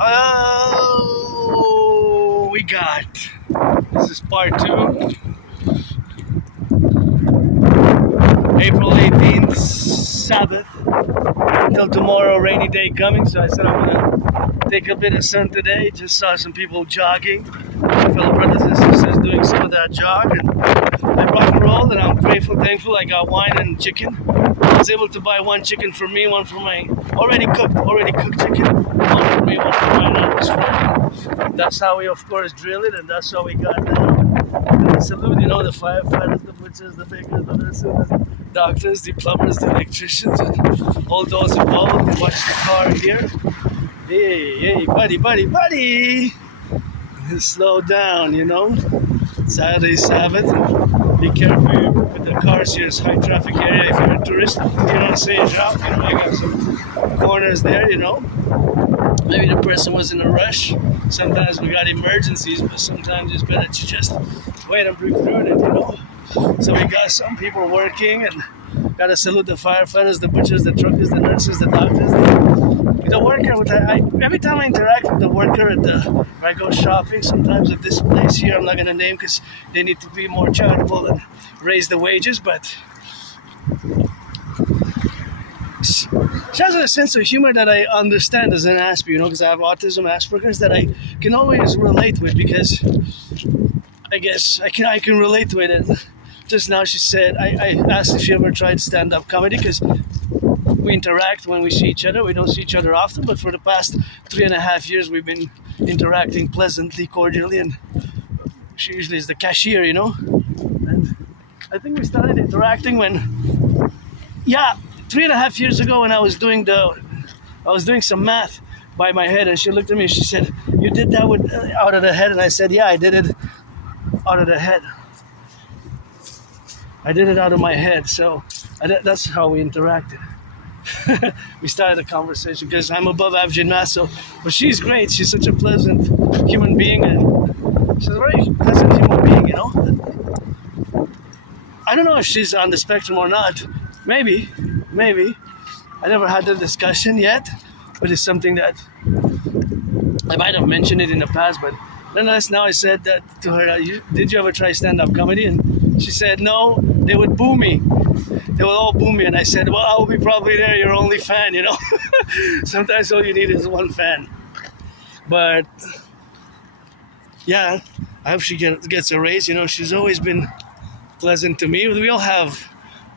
Oh, we got. This is part 2. April 18th, Sabbath. Until tomorrow, rainy day coming. So I said I'm gonna take a bit of sun today. Just saw some people jogging. My fellow brothers and sisters doing some of that jog. And I rock and roll, and I'm grateful, thankful. I got wine and chicken. I was able to buy one chicken for me, one for my already cooked chicken. One for me, one for my anonymous friend. That's how we, of course, drill it, and that's how we got the salute. You know, the firefighters, the butchers, the bakers, the nurses, the doctors, the plumbers, the electricians, and all those involved. Watch the car here. Hey, buddy. Slow down, you know. Saturday, Sabbath. Be careful with the cars here. It's high traffic area. If you're a tourist, you don't say it out. You know, I got some corners there, you know. Maybe the person was in a rush. Sometimes we got emergencies, but sometimes it's better to just wait and breathe through it, you know. So we got some people working, and gotta salute the firefighters, the butchers, the truckers, the nurses, the doctors, the worker. Every time I interact with the worker or I go shopping, sometimes at this place here, I'm not gonna name because they need to be more charitable and raise the wages, but she has a sense of humor that I understand as an Aspie, you know, because I have autism, Asperger's, that I can always relate with, because I guess I can relate to it. And just now she said, I asked if she ever tried stand-up comedy, because we interact when we see each other. We don't see each other often, but for the past 3.5 years we've been interacting pleasantly, cordially, and she usually is the cashier, you know. And I think we started interacting when, 3.5 years ago, when I was doing some math by my head, and she looked at me and she said, "You did that out of the head?" And I said, "Yeah, I did it out of the head. I did it out of my head." So that's how we interacted. We started a conversation because I'm above average in math, but she's great. She's such a pleasant human being, and she's a very pleasant human being, you know. I don't know if she's on the spectrum or not. Maybe. I never had the discussion yet, but it's something that I might have mentioned it in the past. But nonetheless, now I said that to her, "Did you ever try stand-up comedy?" And she said, "No, they would boo me. They will all boo me." And I said, "Well, I'll be probably there, your only fan, you know." Sometimes all you need is one fan. But yeah, I hope she gets a raise. You know, she's always been pleasant to me. We all have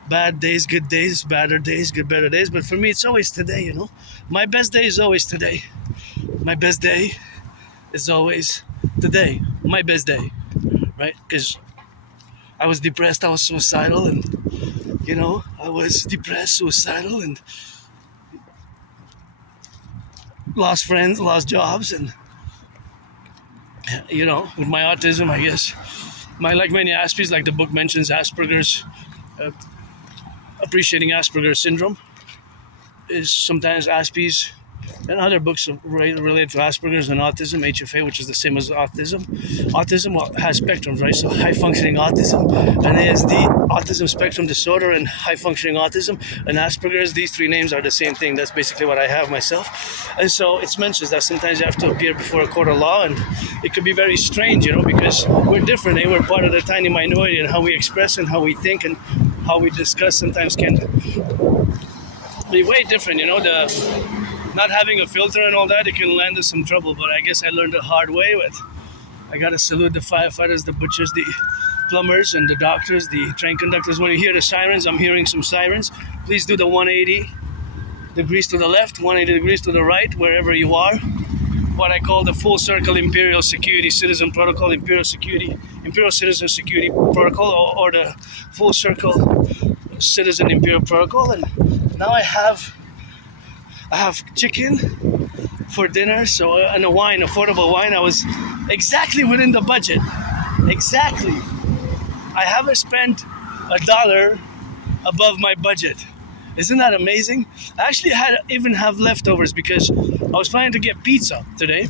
bad days, good days, better days, better days. But for me, it's always today, you know. My best day is always today. My best day is always today. My best day, right? Because I was depressed, I was suicidal, and you know, I was depressed, suicidal, and lost friends, lost jobs, and you know, with my autism, I guess, like many Aspies, like the book mentions, Asperger's, appreciating Asperger's syndrome is sometimes Aspies, and other books related to Asperger's and autism, HFA, which is the same as autism. Autism has spectrums, right? So high-functioning autism, and ASD, autism spectrum disorder, and high-functioning autism, and Asperger's. These three names are the same thing. That's basically what I have myself. And so it mentions that sometimes you have to appear before a court of law, and it could be very strange, you know, because we're different, and we're part of the tiny minority, and how we express and how we think and how we discuss sometimes can be way different, you know. Not having a filter and all that, it can land us some trouble, but I guess I learned the hard way. But I gotta salute the firefighters, the butchers, the plumbers, and the doctors, the train conductors. When you hear the sirens, I'm hearing some sirens. Please do the 180 degrees to the left, 180 degrees to the right, wherever you are. What I call the full circle Imperial Security Citizen Protocol, Imperial Citizen Security Protocol, or the full circle Citizen Imperial Protocol. And now I have chicken for dinner, and a wine, affordable wine. I was exactly within the budget. Exactly. I haven't spent $1 above my budget. Isn't that amazing? I actually even have leftovers because I was planning to get pizza today.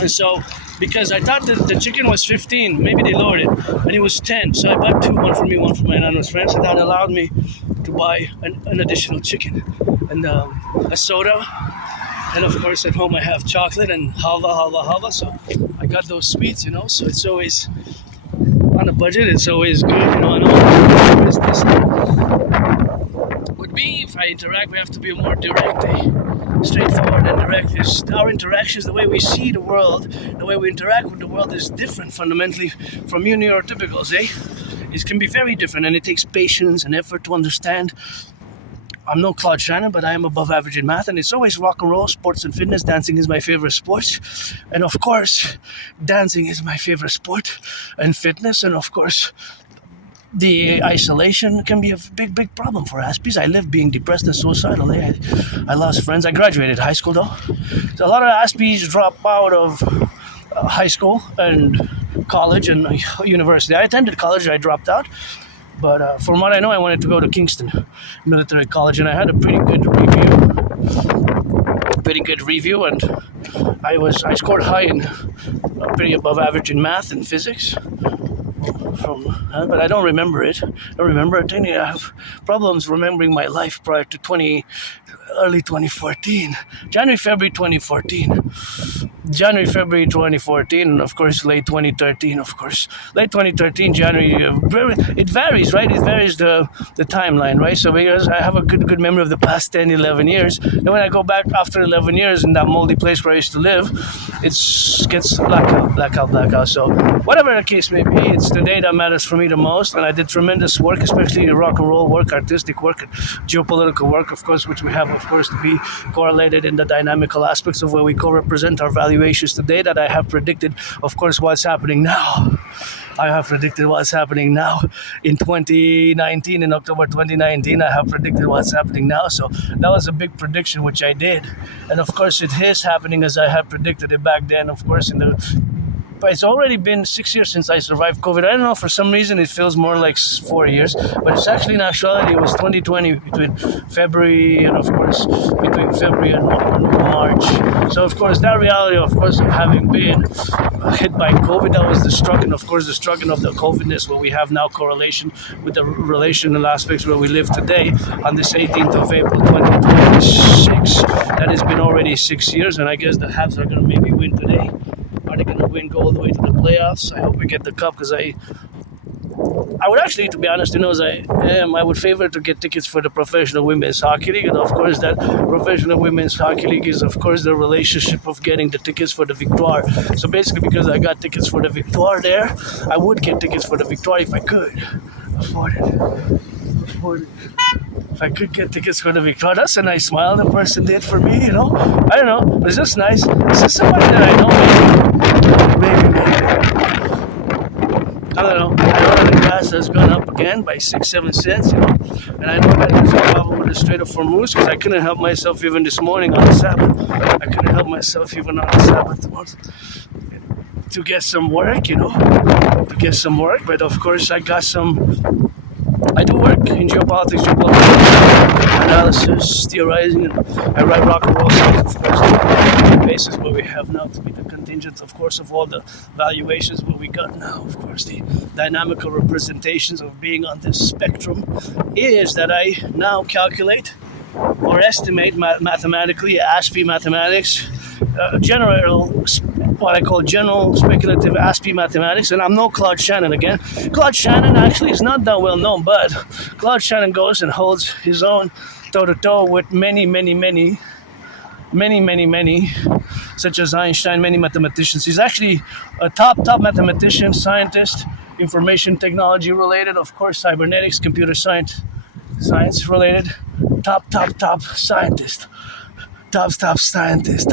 And so, because I thought that the chicken was 15, maybe they lowered it, and it was 10. So I bought two, one for me, one for my anonymous friends, and that allowed me to buy an additional chicken and a soda And of course, at home I have chocolate and halva. So I got those sweets, So it's always on a budget. It's always good, I know business. With me, if I interact, we have to be more direct, straightforward and direct. Our interactions, the way we see the world, the way we interact with the world is different fundamentally from you neurotypicals, It can be very different, and it takes patience and effort to understand. I'm no Claude Shannon, but I am above average in math, and it's always rock and roll, sports and fitness. Dancing is my favorite sport, and of course, dancing is my favorite sport, and fitness, and of course, the isolation can be a big problem for Aspies. I live being depressed and suicidal. I lost friends. I graduated high school though, so a lot of Aspies drop out of high school and college and university. I attended college. I dropped out. But from what I know, I wanted to go to Kingston Military College, and I had a pretty good review, and I scored high and pretty above average in math and physics. But I don't remember it. I think I have problems remembering my life prior to early 2014, February 2014, and of course late 2013. Late 2013, January. It varies, right? It varies the timeline, right? So because I have a good memory of the past 10, 11 years, and when I go back after 11 years in that moldy place where I used to live, it gets blackout. So whatever the case may be, it's the day that matters for me the most, and I did tremendous work, especially the rock and roll work, artistic work, and geopolitical work, of course, which we have, of course, to be correlated in the dynamical aspects of where we co-represent our valuations today, that I have predicted, of course, what's happening now. I have predicted what's happening now in 2019, in October 2019, I have predicted what's happening now. So that was a big prediction, which I did. And of course, it is happening as I had predicted it back then, of course, but it's already been 6 years since I survived COVID. I don't know, for some reason it feels more like 4 years, but it's actually, in actuality, it was 2020 between February and March. So of course, that reality, of course, of having been hit by COVID, that was the struck, and of course the struggling of the COVIDness, where we have now correlation with the relational aspects where we live today on this 18th of April 2026. That has been already 6 years, and I guess the Habs are going to maybe win today. Are they going to win, go all the way to the playoffs? I hope we get the cup, because I would actually, to be honest, as I am, I would favor to get tickets for the Professional Women's Hockey League. And of course, that Professional Women's Hockey League is, of course, the relationship of getting the tickets for the Victoire. So basically, because I got tickets for the Victoire there, I would get tickets for the Victoire if I could afford it. If I could get tickets for the Victoire, that's a nice smile the person did for me, I don't know, it's just nice. Is this somebody that I know? Maybe. I don't know. I know that the gas has gone up again by 6-7 cents, and I know that there's a problem with the Strait of Hormuz, because I couldn't help myself even this morning on the Sabbath. To get some work, but of course I do work in geopolitics, analysis, theorizing, and I write rock and roll songs, of course, on the basis what we have now to be the contingent, of course, of all the valuations what we got now, of course, the dynamical representations of being on this spectrum is that I now calculate or estimate mathematically, Aspie mathematics, what I call general speculative Aspie mathematics, and I'm no Claude Shannon again. Claude Shannon actually is not that well known, but Claude Shannon goes and holds his own toe-to-toe with many, such as Einstein, many mathematicians. He's actually a top mathematician, scientist, information technology related, of course, cybernetics, computer science related, top scientist. Top scientist.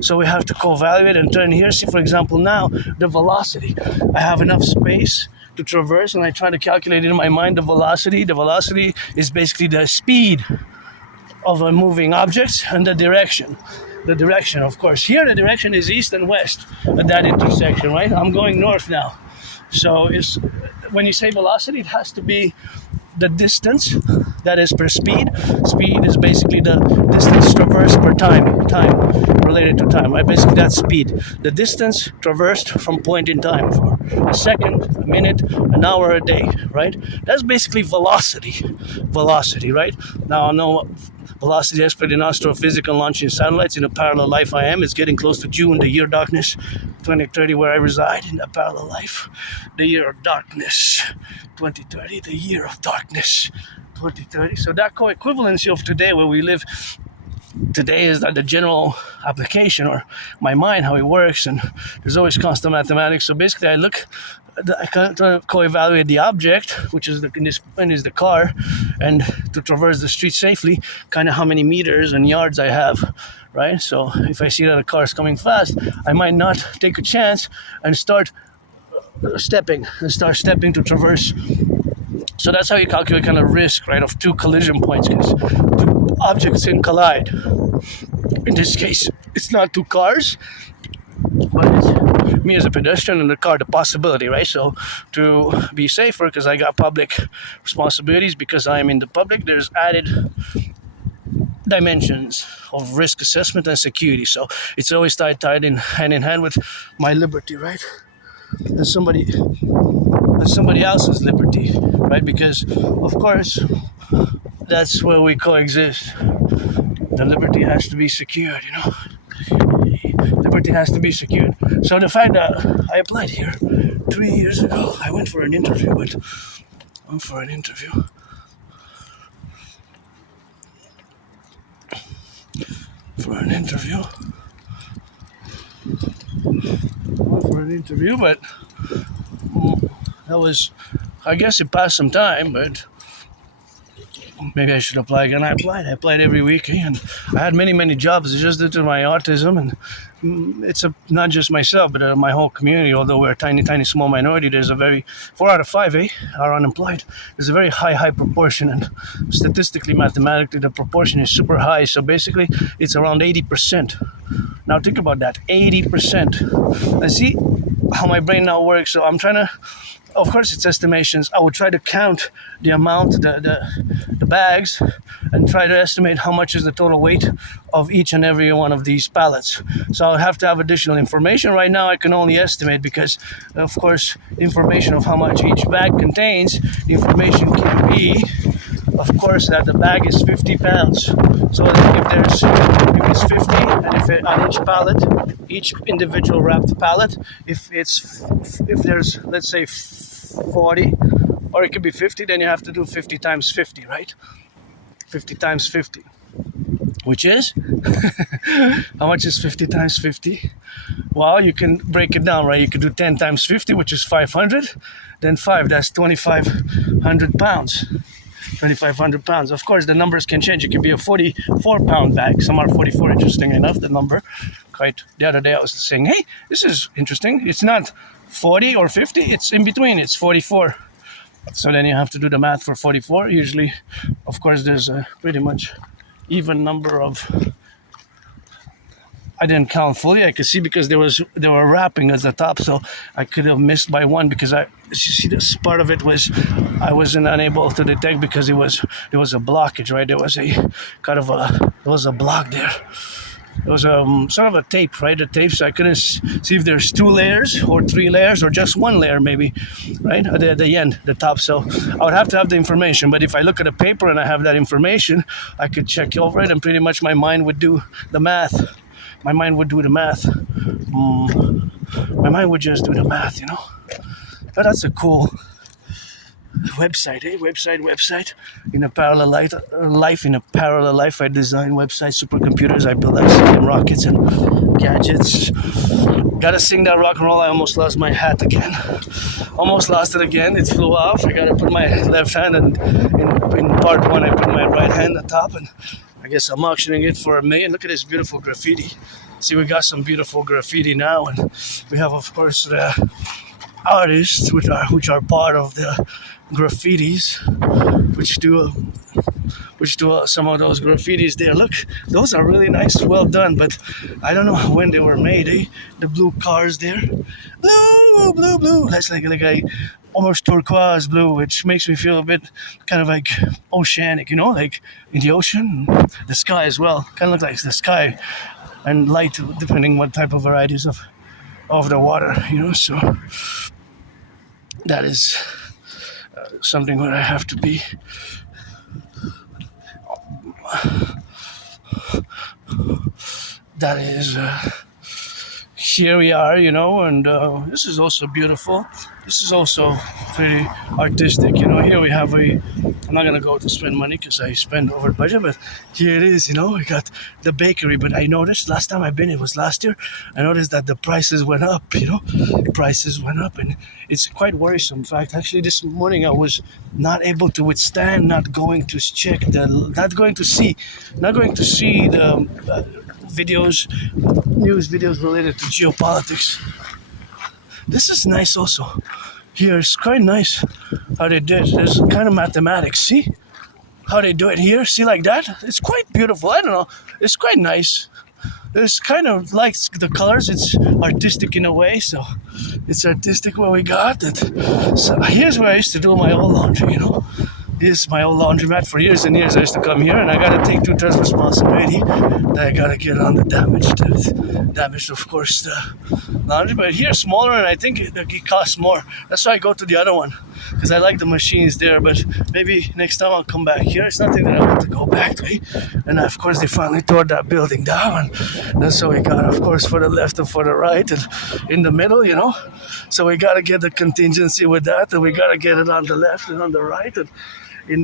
So we have to co-evaluate and turn here. See, for example, now the velocity. I have enough space to traverse, and I try to calculate in my mind the velocity. The velocity is basically the speed of a moving object and the direction. The direction, of course. Here the direction is east and west at that intersection, right? I'm going north now. So when you say velocity, it has to be the distance, that is per speed. Speed is basically the distance traversed per time related to time, right? Basically that's speed. The distance traversed from point in time, for a second, a minute, an hour, a day, right? That's basically velocity, right? Now I know velocity expediting astrophysical launching satellites in a parallel life I am. It's getting close to June, the year darkness, 2030, where I reside in a parallel life. The year of darkness, 2030, the year of darkness, 2030. So that co-equivalency of today, where we live today, is that the general application, or my mind, how it works, and there's always constant mathematics. So basically, I try to co-evaluate the object, which is the car, and to traverse the street safely, kind of how many meters and yards I have, right? So if I see that a car is coming fast, I might not take a chance and start stepping to traverse. So that's how you calculate kind of risk, right, of two collision points, because two objects can collide. In this case, it's not two cars, but it's me as a pedestrian and the car, the possibility, right? So to be safer, because I got public responsibilities, because I am in the public, there's added dimensions of risk assessment and security. So it's always tied in hand with my liberty, right? There's somebody else's liberty, right? Because of course that's where we coexist. The liberty has to be secured, Liberty has to be secured. So the fact that I applied here 3 years ago, I went for an interview. But that was, I guess it passed some time, but maybe I should apply again. I applied every week, and I had many jobs. It's just due to my autism, and it's not just myself, but my whole community. Although we're a tiny small minority, there's a very 4 out of 5 are unemployed. There's a very high proportion, and statistically, mathematically, the proportion is super high. So basically, it's around 80%. Now think about that, 80%. I see how my brain now works. So I'm trying to. Of course, it's estimations. I would try to count the amount, the bags, and try to estimate how much is the total weight of each and every one of these pallets. So I'll have to have additional information. Right now, I can only estimate because, of course, information of how much each bag contains, the information can be, of course, that the bag is 50 pounds. So if it's 50, and on each pallet, each individual wrapped pallet, if there's, let's say, 40, or it could be 50, then you have to do 50 times 50, right? 50 times 50, which is, how much is 50 times 50? Well, you can break it down, right? You could do 10 times 50, which is 500, then 5, that's 2,500 pounds. 2,500 pounds. Of course, the numbers can change. It could be a 44-pound bag. Some are 44, interesting enough, the number. The other day I was saying, hey, this is interesting. It's not 40 or 50, it's in between, it's 44. So then you have to do the math for 44. Usually, of course, there's a pretty much even number of, I didn't count fully. I could see because they were wrapping at the top, so I could have missed by one because this part of it was I wasn't unable to detect because there was a blockage, right? There was a block there. It was sort of a tape, right? A tape, so I couldn't see if there's 2 layers or 3 layers or just 1 layer maybe, right? At the end, the top. So I would have to have the information. But if I look at a paper and I have that information, I could check over it and pretty much my mind would do the math. My mind would do the math. My mind would just do the math, But that's a cool website, website. In a parallel life, I design websites, supercomputers, I build rockets and gadgets. Gotta sing that rock and roll. I almost lost my hat again. Almost lost it again. It flew off. I gotta put my left hand, and in part 1, I put my right hand on top, and I guess I'm auctioning it for $1 million. Look at this beautiful graffiti. See, we got some beautiful graffiti now, and we have, of course, the artists which are part of the graffitis, which do some of those graffitis there. Look, those are really nice, well done, but I don't know when they were made. The blue cars there, blue. That's like a almost turquoise blue, which makes me feel a bit kind of like oceanic, like in the ocean. The sky as well, kind of looks like the sky and light, depending what type of varieties of the water, So that is something where I have to be that is here we are, and this is also beautiful. This is also pretty artistic, Here we have I'm not gonna go to spend money because I spend over budget, but here it is, We got the bakery, but I noticed last time I've been, it was last year. I noticed that the prices went up, Prices went up, and it's quite worrisome. In fact, actually, this morning I was not able to withstand not going to not going to see the videos, news videos related to geopolitics. This is nice also. Here it's quite nice how they did. There's kind of mathematics. See how they do it here? See like that? It's quite beautiful. I don't know. It's quite nice. It's kind of like the colors. It's artistic in a way. So it's artistic what we got. So here's where I used to do my old laundry, This is my old laundromat. For years and years I used to come here, and I gotta take 2/3 responsibility. I gotta get on the damage, of course, the laundry. But here smaller, and I think it costs more. That's why I go to the other one, because I like the machines there. But maybe next time I'll come back here. It's nothing that I want to go back to. And of course they finally tore that building down. That's what we got, of course, for the left and for the right, and in the middle, So we gotta get the contingency with that, and we gotta get it on the left and on the right, and in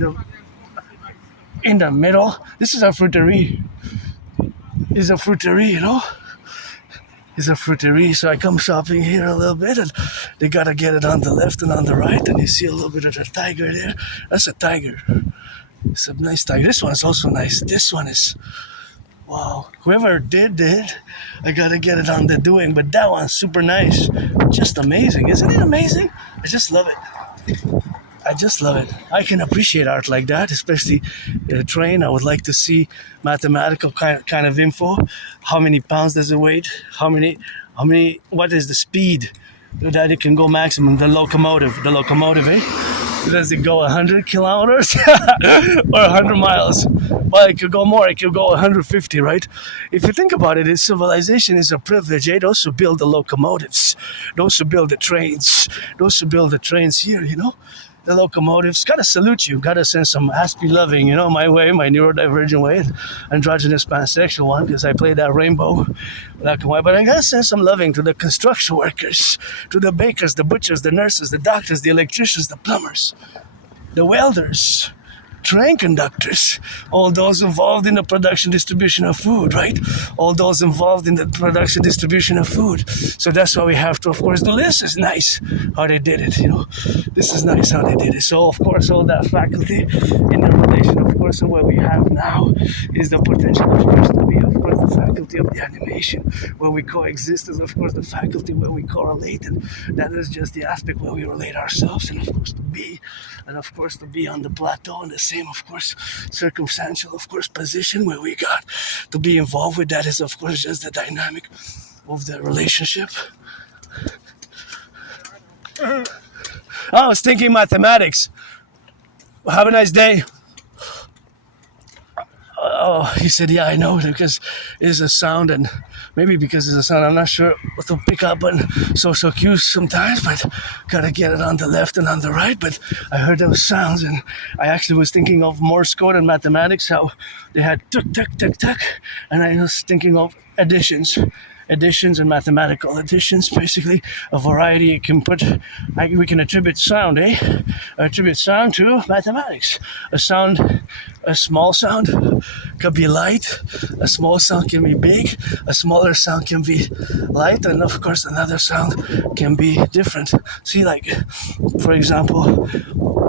the middle. This is a fruiterie. It's a fruiterie, It's a fruiterie. So I come shopping here a little bit, and they gotta get it on the left and on the right, and you see a little bit of the tiger there. That's a tiger. It's a nice tiger. This one's also nice. This one is, wow. Whoever did. I gotta get it on the doing, but that one's super nice. Just amazing. Isn't it amazing? I just love it. I can appreciate art like that, especially a train. I would like to see mathematical kind of info. How many pounds does it weigh? What is the speed that it can go maximum? The locomotive, Does it go 100 kilometers or 100 miles? Well, it could go more. It could go 150, right? If you think about it, civilization is a privilege. Those who build the locomotives, those who build the trains here, The locomotives, gotta salute you, gotta send some Aspiesque loving, my way, my neurodivergent way, androgynous pansexual one, because I play that rainbow, black and white. But I gotta send some loving to the construction workers, to the bakers, the butchers, the nurses, the doctors, the electricians, the plumbers, the welders, train conductors, all those involved in the production distribution of food, right? All those involved in the production distribution of food. So that's why we have to, of course, do this. Is nice how they did it, This is nice how they did it. So, of course, all that faculty in the relation, of course, and what we have now is the potential, of course, to be, of course, the faculty of the animation, where we coexist, is, of course, the faculty where we correlate, and that is just the aspect where we relate ourselves, and, of course, to be on the plateau, and the same, of course, circumstantial, of course, position where we got to be involved with. That is, of course, just the dynamic of the relationship. I was thinking mathematics. Have a nice day. Oh, he said, yeah, I know, because it's a sound, and maybe because it's a sound, I'm not sure what to pick up on social cues sometimes, but gotta get it on the left and on the right. But I heard those sounds, and I actually was thinking of Morse code and mathematics, how they had tuk, tuk, tuk, tuk, and I was thinking of additions and mathematical additions, basically a variety. We can attribute sound, attribute sound to mathematics. A small sound could be light, a small sound can be big, a smaller sound can be light, and of course another sound can be different. See, like, for example,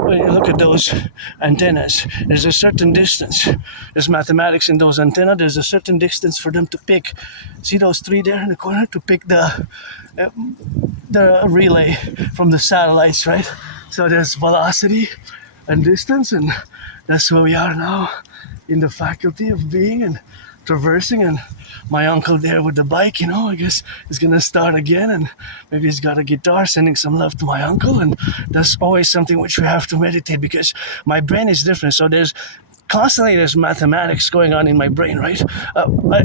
when you look at those antennas, there's a certain distance. There's mathematics in those antennas. There's a certain distance for them to pick. See those three there in the corner? To pick the relay from the satellites, right? So there's velocity and distance, and that's where we are now in the faculty of being and traversing. And my uncle there with the bike, I guess is gonna start again, and maybe he's got a guitar, sending some love to my uncle. And that's always something which we have to meditate, because my brain is different. So there's mathematics going on in my brain, right?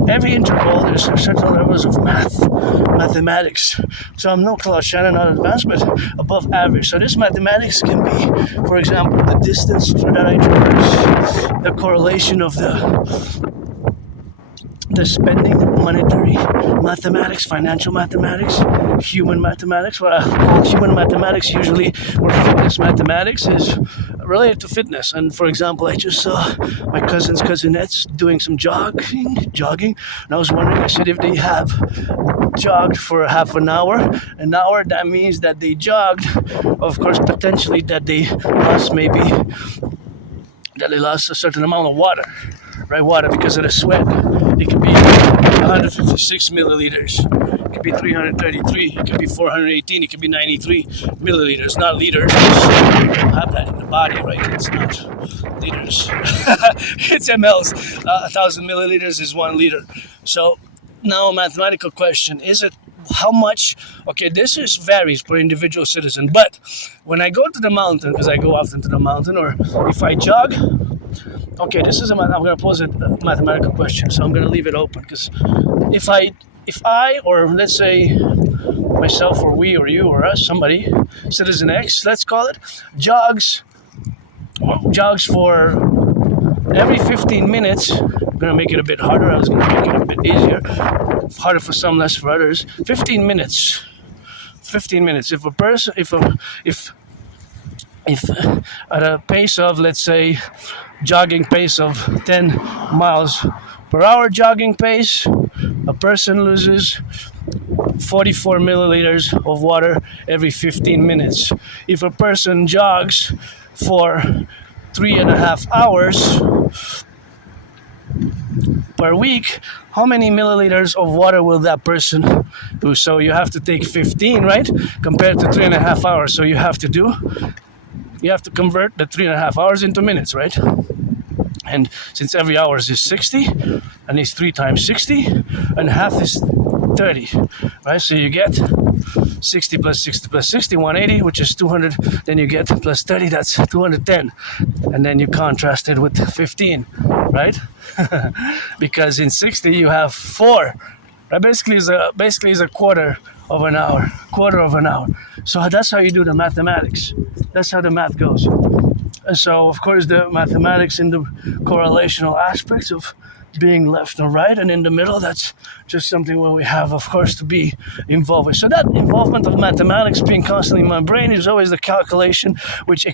Every interval, there's certain levels of mathematics. So I'm no Claude Shannon, not advanced, but above average. So this mathematics can be, for example, the distance that I traverse, the correlation of the the spending, monetary mathematics, financial mathematics, human mathematics. What I call human mathematics usually, or fitness mathematics, is related to fitness. And for example, I just saw my cousinettes doing some jogging, and I was wondering, I said, if they have jogged for half an hour, that means that they jogged, of course, potentially that they lost a certain amount of water, right? Water because of the sweat. It could be 156 milliliters, it could be 333, it could be 418, it could be 93 milliliters, not liters. You don't have that in the body, right? It's not liters. It's mLs. 1,000 milliliters is 1 liter. So now a mathematical question, is it how much? Okay, this varies per individual citizen, but when I go to the mountain, because I go often to the mountain, or if I jog, okay, I'm going to pose a mathematical question, so I'm going to leave it open, because if I, or let's say myself, or we, or you, or us, somebody, citizen X, let's call it, jogs for every 15 minutes, I'm going to make it a bit harder. I was going to make it a bit easier. Harder for some, less for others. 15 minutes. If a person, if at a pace of, let's say, jogging pace of 10 miles per hour jogging pace, a person loses 44 milliliters of water every 15 minutes. If a person jogs for 3.5 hours per week, how many milliliters of water will that person do? So you have to take 15, right? Compared to 3.5 hours. So you have to convert the 3.5 hours into minutes, right? And since every hour is 60, and it's 3 times 60, and half is 30, right? So you get 60 plus 60 plus 60, 180, which is 200. Then you get plus 30, that's 210. And then you contrast it with 15, right? Because in 60 you have 4. That basically is a quarter of an hour. So that's how you do the mathematics. That's how the math goes. And so, of course, the mathematics in the correlational aspects of being left and right, and in the middle, that's just something where we have, of course, to be involved with. So that involvement of mathematics being constantly in my brain is always the calculation which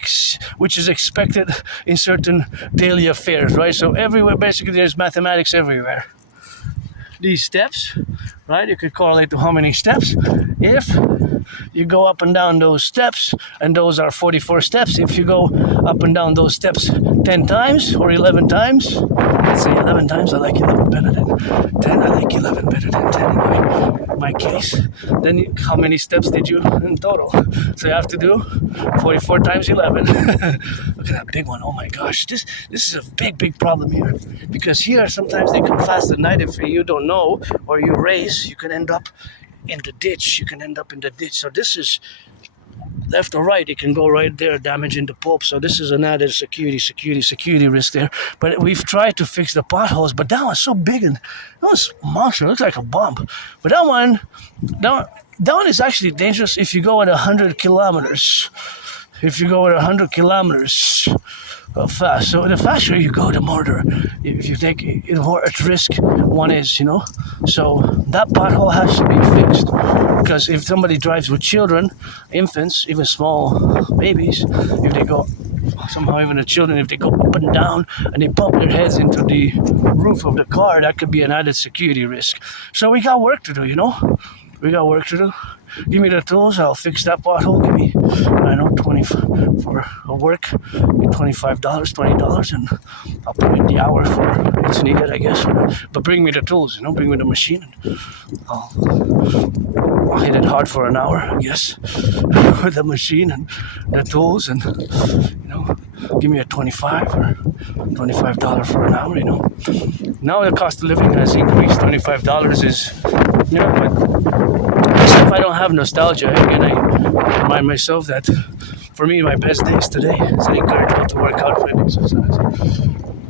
is expected in certain daily affairs, right? So everywhere, basically, there's mathematics everywhere. These steps, right? You could correlate to how many steps. If you go up and down those steps, and those are 44 steps, if you go up and down those steps 10 times or 11 times, let's say 11 times, I like 11 better than 10, I like 11 better than 10 in my case, then how many steps did you in total? So you have to do 44 times 11. Look at that big one. Oh my gosh, this is a big problem here, because here sometimes they come fast at night. If you don't know, or you race, you can end up in the ditch. So this is left or right, it can go right there, damaging the pulp. So this is an added security risk there. But we've tried to fix the potholes, but that one's so big and that one's monster. It looks like a bomb. But that one is actually dangerous if you go at 100 kilometers. Fast. So the faster you go, the more if you take it, more at risk one is, you know. So that pothole has to be fixed, because if somebody drives with children, infants, even small babies, if they go somehow, even the children, if they go up and down and they bump their heads into the roof of the car, that could be an added security risk. So we got work to do, you know. Give me the tools, I'll fix that pothole. Give me, I know, 20 for a work, $25, $20, and I'll put in the hour for it's needed, I guess. But bring me the tools, you know, bring me the machine. And I'll hit it hard for an hour, I guess, with the machine and the tools, and, you know, give me a $25 or $25 for an hour, you know. Now the cost of living has increased. $25 is, you know, but if I don't have nostalgia, again, I remind myself that for me, my best days today is I encourage you to work out and exercise.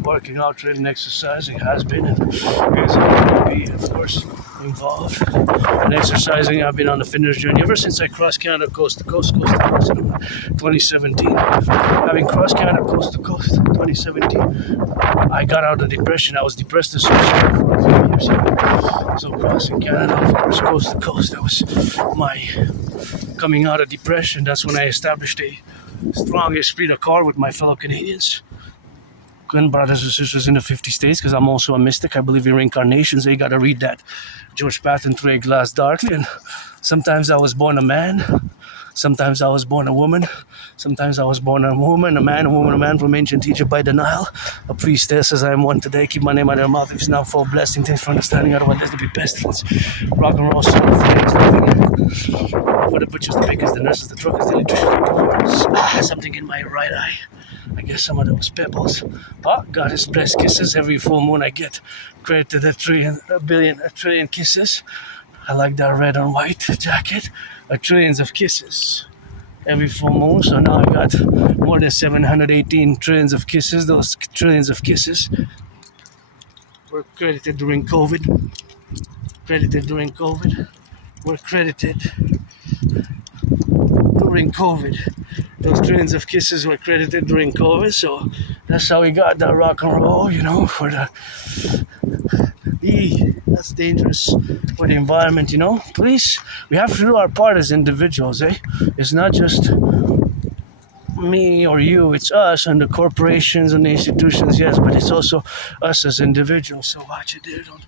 working out, training, exercising has been, and is going to be, of course, involved in exercising. I've been on a fitness journey ever since I crossed Canada coast to coast, coast to coast in 2017. Having crossed Canada coast to coast in 2017, I got out of depression. I was depressed and suicidal for a few years. So crossing Canada, of course, coast to coast, that was my coming out of depression. That's when I established a strong esprit de corps with my fellow Canadians, and brothers and sisters in the 50 states, because I'm also a mystic. I believe in reincarnations. So you got to read that George Patton Through a Glass Darkly. And sometimes I was born a man, sometimes I was born a woman, sometimes I was born a woman, a man, a woman, a man from ancient Egypt by the Nile. A priestess as I am one today. Keep my name out of their mouth. If it's now full blessing, thanks for understanding. Otherwise, there's to be pestilence. Rock and roll, soul, flames, for the butchers, the bakers, the nurses, the truckers, the electricians, the plumbers. Something in my right eye. I guess some of those pebbles. But God is blessed kisses. Every full moon I get credited a trillion kisses. I like that red and white jacket. Trillions of kisses. Every full moon. So now I got more than 718 trillions of kisses. Those trillions of kisses were credited during COVID. Were credited during COVID. Those trillions of kisses were credited during COVID, so that's how we got the rock and roll, for the that's dangerous for the environment, Please, we have to do our part as individuals, eh? It's not just me or you, it's us and the corporations and the institutions, yes, but it's also us as individuals. So watch it there, don't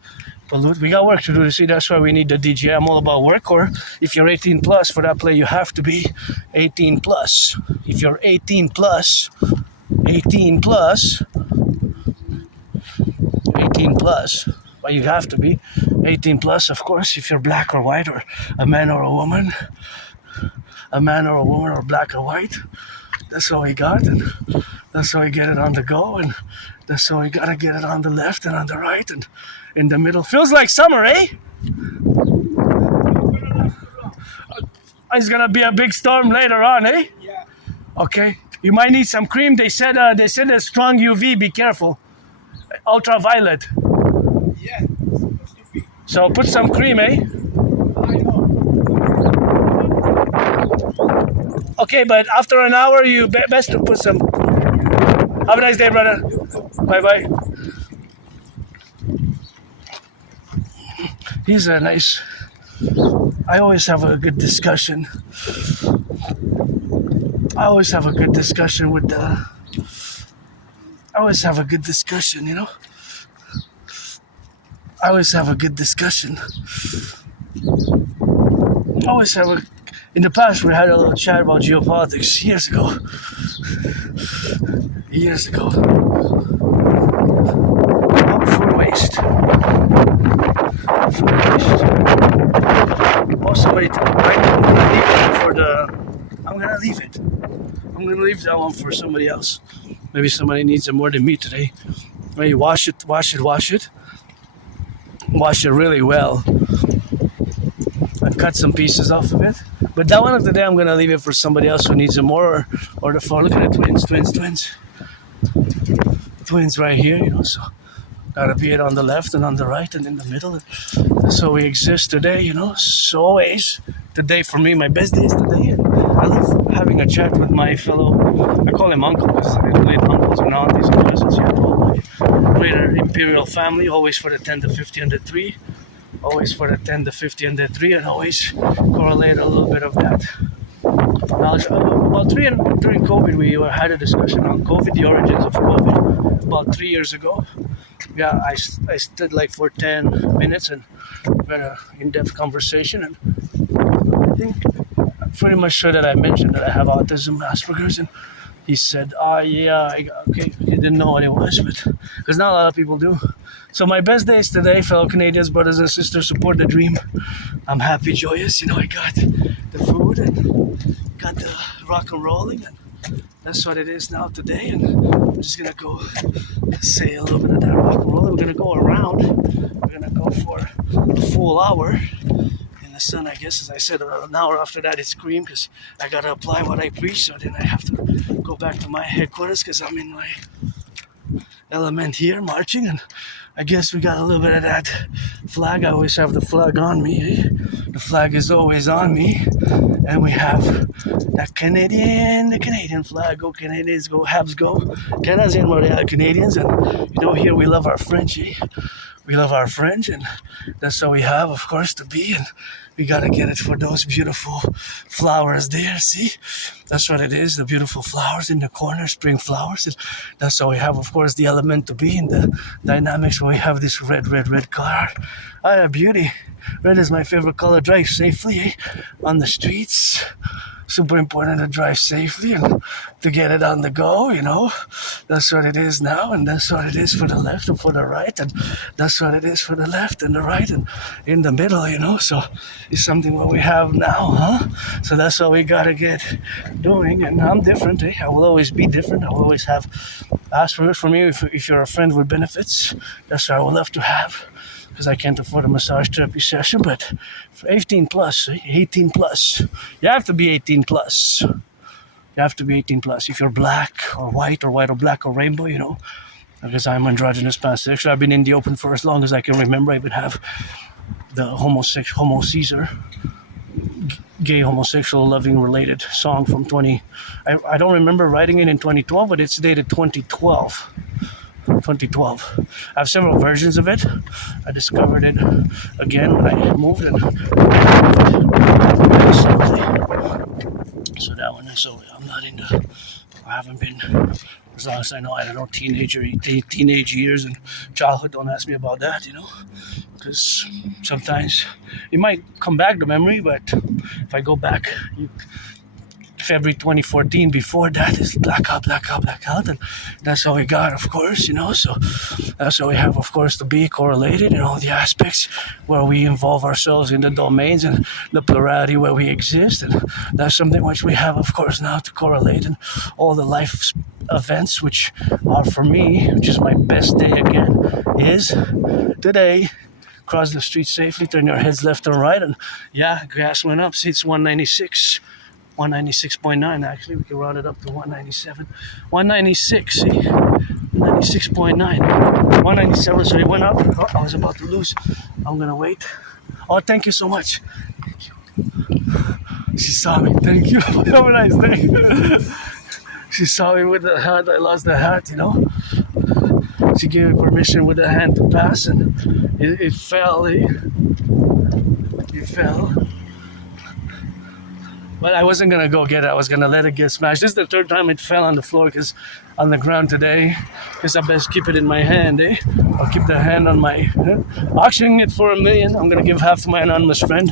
pollute. We got work to do. You see, that's why we need the DJ. I'm all about work, or if you're 18 plus for that play, you have to be 18 plus. If you're 18 plus, well, you have to be 18 plus, of course, if you're black or white, or a man or a woman, or black or white. That's all we got, and that's how we get it on the go, and that's how we gotta get it on the left and on the right and in the middle. Feels like summer, eh? It's gonna be a big storm later on, eh? Yeah. Okay. You might need some cream. They said a strong UV. Be careful. Ultraviolet. Yeah. It's supposed to be. So put some cream, eh? I know. Okay, but after an hour, you best to put some. Have a nice day, brother. Bye-bye. He's a nice. I always have a good discussion. with the. I always have a good discussion, In the past, we had a little chat about geopolitics years ago. Oh, food waste. Oh, somebody took a bite. I'm gonna leave it. I'm gonna leave that one for somebody else. Maybe somebody needs it more than me today. Maybe wash it. Wash it really well. I cut some pieces off of it. But that one of the day, I'm going to leave it for somebody else who needs it more, or the four. Look at the twins right here, so gotta be it on the left and on the right and in the middle. That's how we exist today, So always, today for me, my best day is today. And I love having a chat with my fellow, I call him uncle because I relate uncles and aunties and cousins here, all my greater Imperial family, always for the 10, the 50, and the 3. Always for the 10, the 50, and the 3, and always correlate a little bit of that knowledge. About during COVID, we had a discussion on COVID, the origins of COVID, about 3 years ago. Yeah, I stood like for 10 minutes and had an in-depth conversation, and I think I'm pretty much sure that I mentioned that I have autism, Asperger's, and he said, okay, he didn't know what it was, but because not a lot of people do. So my best days today, fellow Canadians, brothers and sisters, support the dream. I'm happy, joyous. I got the food and got the rock and rolling, and that's what it is now today. And I'm just gonna go say a little bit of that rock and roll. We're gonna go around. We're gonna go for a full hour in the sun, I guess. As I said, an hour after that, it's cream because I gotta apply what I preach. So then I have to go back to my headquarters because I'm in my element here marching, and I guess we got a little bit of that flag. I always have the flag on me. The flag is always on me, and we have the Canadian flag. Go Canadians, go Habs, go Canadians, Montreal Canadians, and here we love our French. We love our French, and that's how we have, of course, to be. And we gotta get it for those beautiful flowers there. See, that's what it is. The beautiful flowers in the corner, spring flowers. And that's how we have, of course, the element to be in the dynamics where we have this red car. Beauty. Red is my favorite color. Drive safely on the streets. Super important to drive safely and to get it on the go, That's what it is now, and that's what it is for the left and for the right, and that's what it is for the left and the right and in the middle, So it's something what we have now, huh? So that's what we gotta get doing, and I'm different, I will always be different. I will always have Asperger's. For me, if you're a friend with benefits, that's what I would love to have. Because I can't afford a massage therapy session, but for 18 plus, you have to be 18 plus. You have to be 18 plus. If you're black or white or black or rainbow, because I'm androgynous pansexual. I've been in the open for as long as I can remember. I would have the homo Caesar, gay homosexual loving related song from I don't remember writing it in 2012, but it's dated 2012. I have several versions of it. I discovered it again when I moved, and so that one. So I'm not into. I haven't been, as long as I know. I don't know, teenage years and childhood. Don't ask me about that, because sometimes it might come back to memory, but if I go back, February 2014, before that is blackout, and that's how we got, of course, so that's how we have, of course, to be correlated in all the aspects where we involve ourselves in the domains and the plurality where we exist, and that's something which we have, of course, now to correlate in all the life events which are, for me, which is my best day again, is today. Cross the street safely, turn your heads left and right, and gas went up. See, it's 196. 196.9, actually. We can round it up to 197. 196, see? 96.9. 197, so it went up. Oh, I was about to lose. I'm going to wait. Oh, thank you so much. Thank you. She saw me. Thank you. Have a nice day. She saw me with the hat. I lost the hat, She gave me permission with the hand to pass, and it fell. It fell. But I wasn't going to go get it. I was going to let it get smashed. This is the third time it fell on the floor, on the ground today. Because I best keep it in my hand, I'll keep the hand on my... auctioning it for $1 million. I'm going to give half to my anonymous friend.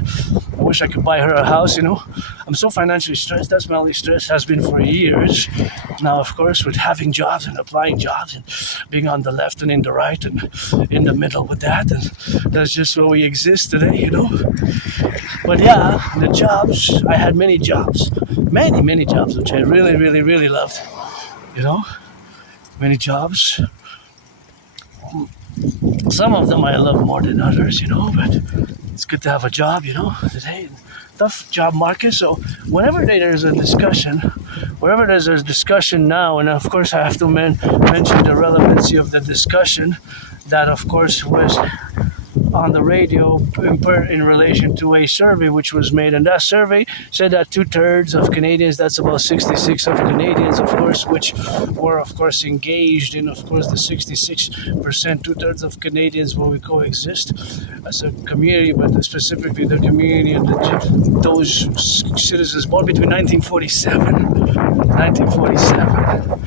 I wish I could buy her a house, I'm so financially stressed. That's my only stress, has been for years. Now, of course, with having jobs and applying jobs and being on the left and in the right and in the middle with that. And that's just where we exist today, But the jobs, I had many jobs. Many jobs, which I really, really, really loved. Many jobs. Some of them I love more than others, but it's good to have a job, today. Tough job market. So whenever there's a discussion, wherever there's a discussion now, and of course I have to mention the relevancy of the discussion that, of course, was on the radio in relation to a survey which was made, and that survey said that 2/3 of Canadians, that's about 66 of Canadians, of course, which were, of course, engaged in, of course, the 66%, 2/3 of Canadians where we coexist as a community, but specifically the community and those citizens born between 1947.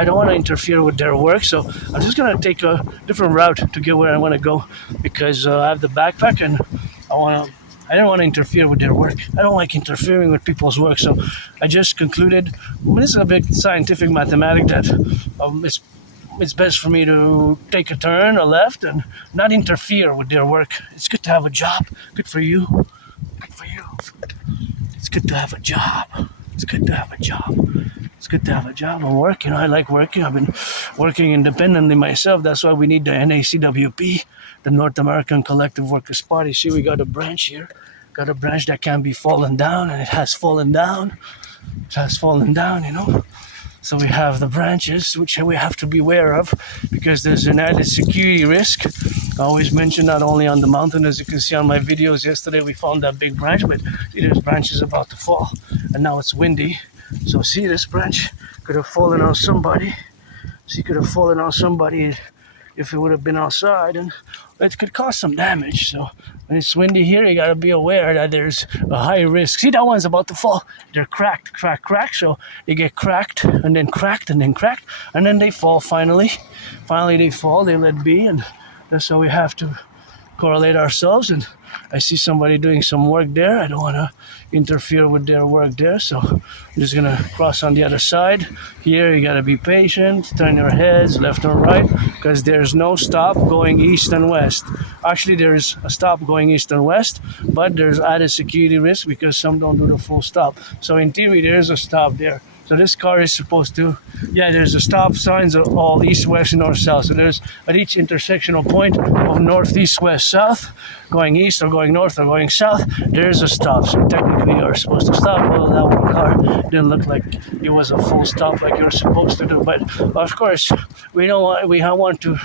I don't want to interfere with their work, so I'm just going to take a different route to get where I want to go, because I have the backpack and I don't want to interfere with their work. I don't like interfering with people's work, so I just concluded, this is a big scientific mathematic that it's best for me to take a turn, a left, and not interfere with their work. It's good to have a job. Good for you. Good for you. It's good to have a job. It's good to have a job. It's good to have a job and work. I like working. I've been working independently myself. That's why we need the NACWP, the North American Collective Workers' Party. See, we got a branch here. Got a branch that can be fallen down, and it has fallen down. It has fallen down, So we have the branches, which we have to be aware of because there's an added security risk. I always mention not only on the mountain, as you can see on my videos. Yesterday we found that big branch, but see, there's branches about to fall, and now it's windy. So see, this branch could have fallen on somebody. See, could have fallen on somebody if it would have been outside, and it could cause some damage. So when it's windy here, you gotta be aware that there's a high risk. See, that one's about to fall. They're cracked. So they get cracked, and then cracked, and then cracked, and then they fall finally. Finally they fall, they let be, and that's how we have to correlate ourselves. And I see somebody doing some work there. I don't want to interfere with their work there, so I'm just gonna cross on the other side. Here you gotta be patient, turn your heads left or right, because there's no stop going east and west. Actually, there's a stop going east and west, but there's added security risk because some don't do the full stop. So in theory, there's a stop there. So this car is supposed to, there's a stop signs of all east, west, north, south. So there's at each intersectional point of north, east, west, south, going east or going north or going south, there's a stop. So technically you're supposed to stop. Well, that one car didn't look like it was a full stop like you're supposed to do. But of course, we want to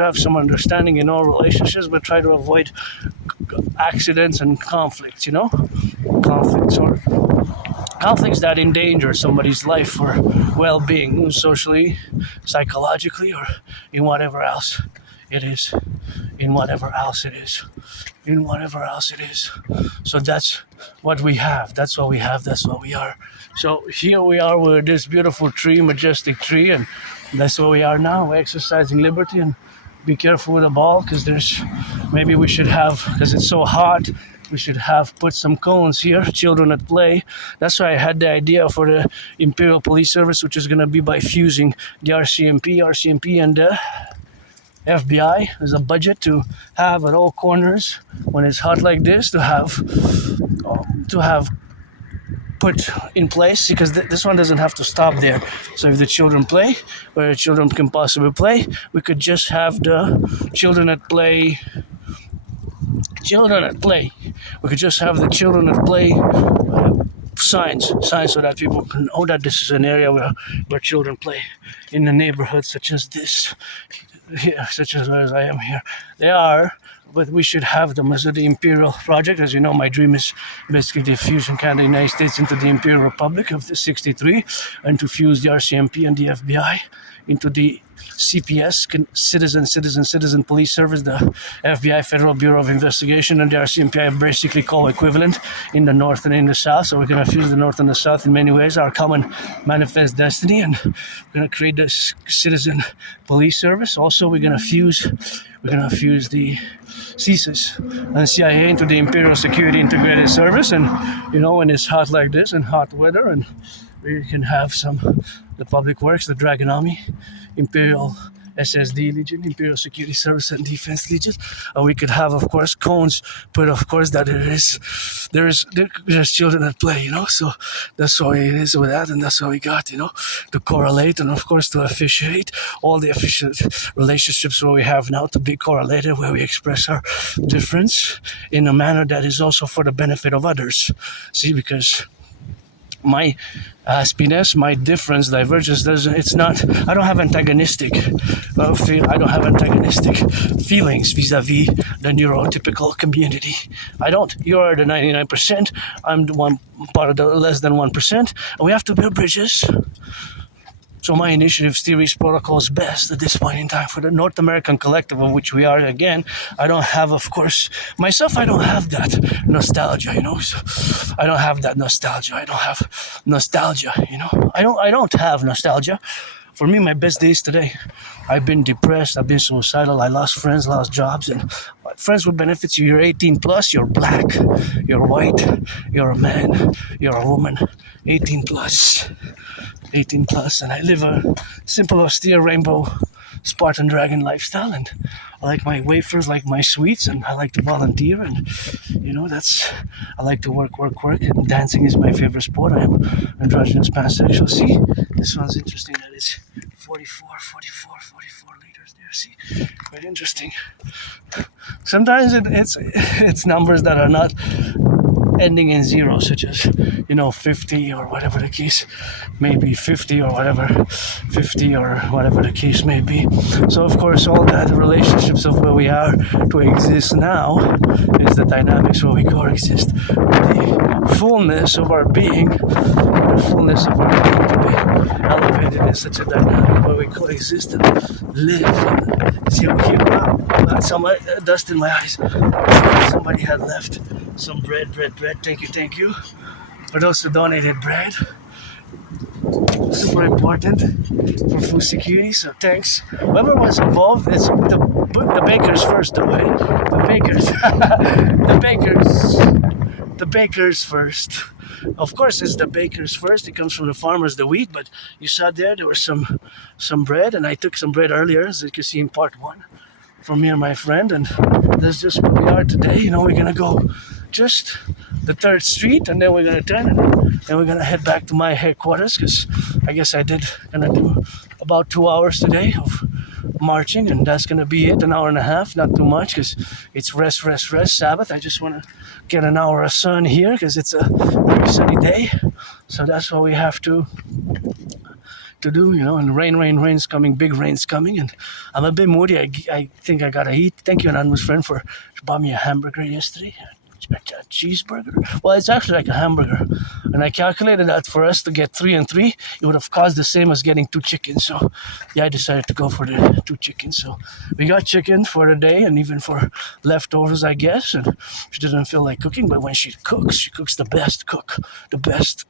have some understanding in all relationships, but try to avoid accidents and conflicts, conflicts that endanger somebody's life or well-being, socially, psychologically, or in whatever else it is. So that's what we have. That's what we are. So here we are with this beautiful tree, majestic tree, and that's where we are now. We're exercising liberty, and be careful with the ball, because because it's so hot, we should have put some cones here, children at play. That's why I had the idea for the Imperial Police Service, which is going to be by fusing the RCMP and the FBI. There's a budget to have at all corners, when it's hot like this, to have put in place, because this one doesn't have to stop there. So if the children play, where the children can possibly play, we could just have the children at play. We could just have the children at play signs so that people can know that this is an area where children play in the neighborhood, such as this, such as I am here. They are, but we should have them as the Imperial project. As you know, my dream is basically to fuse Canada, United States into the Imperial Republic of the 63, and to fuse the RCMP and the FBI into the CPS, Citizen Police Service, the FBI, Federal Bureau of Investigation, and the RCMP are basically co-equivalent in the north and in the south. So we're going to fuse the north and the south in many ways, our common manifest destiny, and we're going to create this Citizen Police Service. Also, we're going to fuse the CSIS and CIA into the Imperial Security Integrated Service. And when it's hot like this and hot weather, and we can have the Public Works, the Dragon Army, Imperial SSD Legion, Imperial Security Service and Defense Legion. We could have, of course, cones, but of course that there's children at play, So that's why it is with that, and that's why we got, to correlate, and of course to officiate all the efficient relationships where we have now to be correlated, where we express our difference in a manner that is also for the benefit of others. See, because my aspiness, my difference, divergence, I don't have antagonistic feelings vis-a-vis the neurotypical community. I don't. You are the 99%, I'm the one part of the less than 1%, and we have to build bridges. So my initiatives, theories, protocols best at this point in time for the North American collective, of which we are again. I don't have, of course, myself, I don't have that nostalgia, So I don't have that nostalgia. I don't have nostalgia, I don't have nostalgia. For me, my best days today. I've been depressed, I've been suicidal, I lost friends, lost jobs, and friends with benefits. You're 18 plus, you're black, you're white, you're a man, you're a woman, 18 plus, and I live a simple, austere, rainbow, Spartan dragon lifestyle, and I like my wafers, like my sweets, and I like to volunteer, and I like to work, and dancing is my favorite sport. I am androgynous pansexual. See, this one's interesting, that is 44 liters there, see, quite interesting. Sometimes it's numbers that are not ending in zero, such as 50 or whatever the case may be, 50 or whatever, 50 or whatever the case may be. So of course, all the relationships of where we are to exist now is the dynamics where we coexist. The fullness of our being, the fullness of our being to be elevated in such a dynamic where we coexist and live. And see over here, wow, I got some dust in my eyes. Somebody had left some bread. Thank you. For those who donated bread. Super important for food security, so thanks. Whoever was involved, it's the bakers first, though, right? The bakers first. Of course, it's the bakers first. It comes from the farmers, the wheat, but you saw there was some bread, and I took some bread earlier, as you can see in part 1, from me and my friend, and that's just where we are today. We're gonna go just the 3rd Street, and then we're gonna turn, and then we're gonna head back to my headquarters, because I guess I gonna do about 2 hours today of marching, and that's gonna be it, an hour and a half, not too much, because it's rest, Sabbath. I just wanna get an hour of sun here, because it's a very sunny day, so that's what we have to do, and rain's coming, big rain's coming, and I'm a bit moody. I think I gotta eat. Thank you, anonymous friend, for bought me a hamburger yesterday. A cheeseburger. Well, it's actually like a hamburger, and I calculated that for us to get 3 and 3, it would have cost the same as getting 2 chickens. So yeah, I decided to go for the 2 chickens. So we got chicken for the day, and even for leftovers, I guess. And she doesn't feel like cooking, but when she cooks the best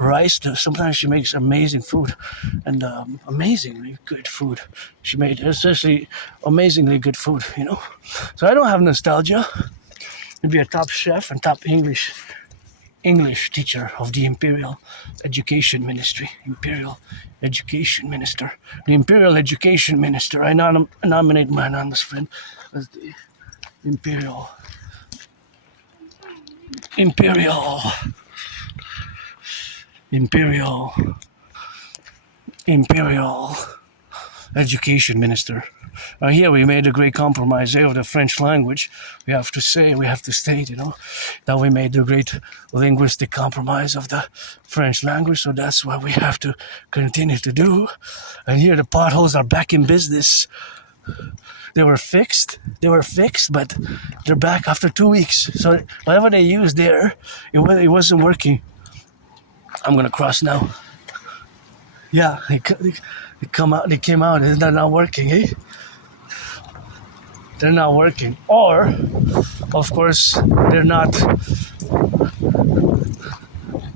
rice. Sometimes she makes amazing food, and amazingly good food. She made especially amazingly good food, So I don't have nostalgia to be a top chef and top English teacher of the Imperial Education Ministry. Imperial Education Minister. The Imperial Education Minister. I nominate my anonymous friend as the Imperial Education Minister. Here we made a great compromise of the French language. We have to state, that we made the great linguistic compromise of the French language. So that's what we have to continue to do. And here the potholes are back in business. They were fixed, but they're back after 2 weeks. So whatever they used there, it wasn't working. I'm gonna cross now. Yeah, they came out. They're not working, eh? They're not working. Or, of course, there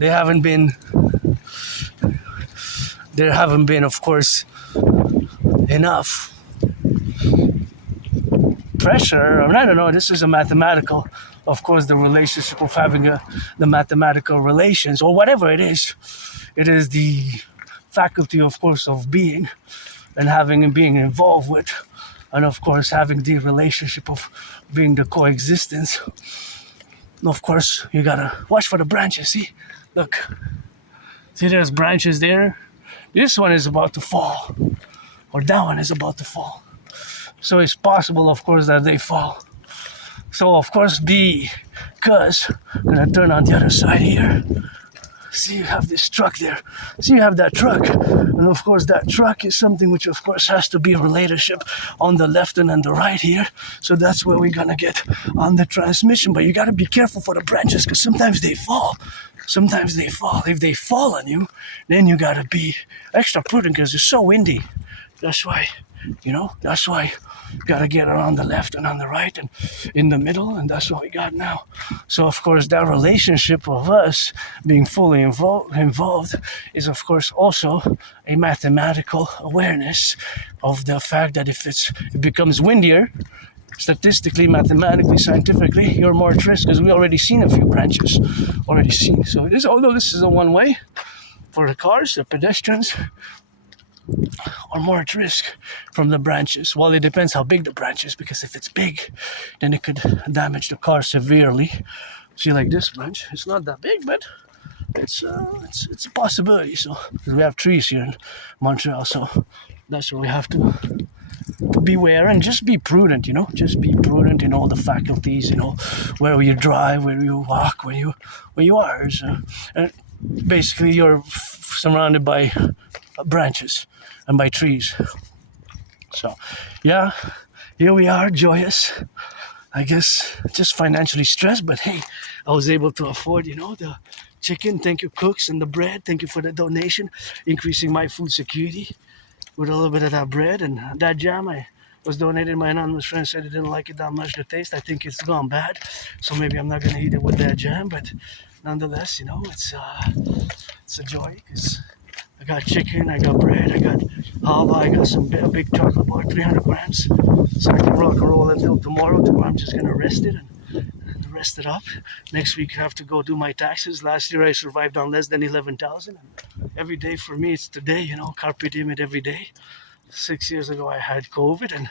haven't been, of course, enough pressure. I don't know, this is a mathematical, of course, the relationship of having the mathematical relations, or whatever it is the faculty, of course, of being, and having and being involved with, and of course having the relationship of being the coexistence. Of course, you gotta watch for the branches. See there's branches there. This one is about to fall, or that one is about to fall, so it's possible, of course, that they fall. So of course, because I'm gonna turn on the other side here. See, you have this truck there. See, you have that truck. And of course, that truck is something which, of course, has to be a relationship on the left and on the right here. So that's where we're going to get on the transmission. But you got to be careful for the branches, because sometimes they fall. If they fall on you, then you got to be extra prudent, because it's so windy. That's why you got to get on the left and on the right and in the middle, and that's what we got now. So, of course, that relationship of us being fully involved is, of course, also a mathematical awareness of the fact that if it becomes windier, statistically, mathematically, scientifically, you're more at risk, because we already seen a few branches. So although this is a one-way for the cars, the pedestrians are more at risk from the branches. Well, it depends how big the branch is, because if it's big, then it could damage the car severely. See, like this branch, it's not that big, but it's a possibility. So, because we have trees here in Montreal, so that's what we have to beware and just be prudent, just be prudent in all the faculties, where you drive, where you walk, where you are. So, and basically, you're surrounded by branches and by trees. So, yeah, here we are, joyous. I guess just financially stressed, but hey, I was able to afford, the chicken. Thank you, cooks, and the bread. Thank you for the donation, increasing my food security with a little bit of that bread and that jam. I was donated. My anonymous friend said he didn't like it that much, the taste. I think it's gone bad, so maybe I'm not gonna eat it with that jam. But nonetheless, it's a joy because I got chicken, I got bread, I got halva, I got a big chocolate bar, 300 grams, so I can rock and roll until tomorrow. Tomorrow I'm just gonna rest it and rest it up. Next week I have to go do my taxes. Last year I survived on less than 11,000. Every day for me it's today, carpe diem it every day. 6 years ago I had COVID, and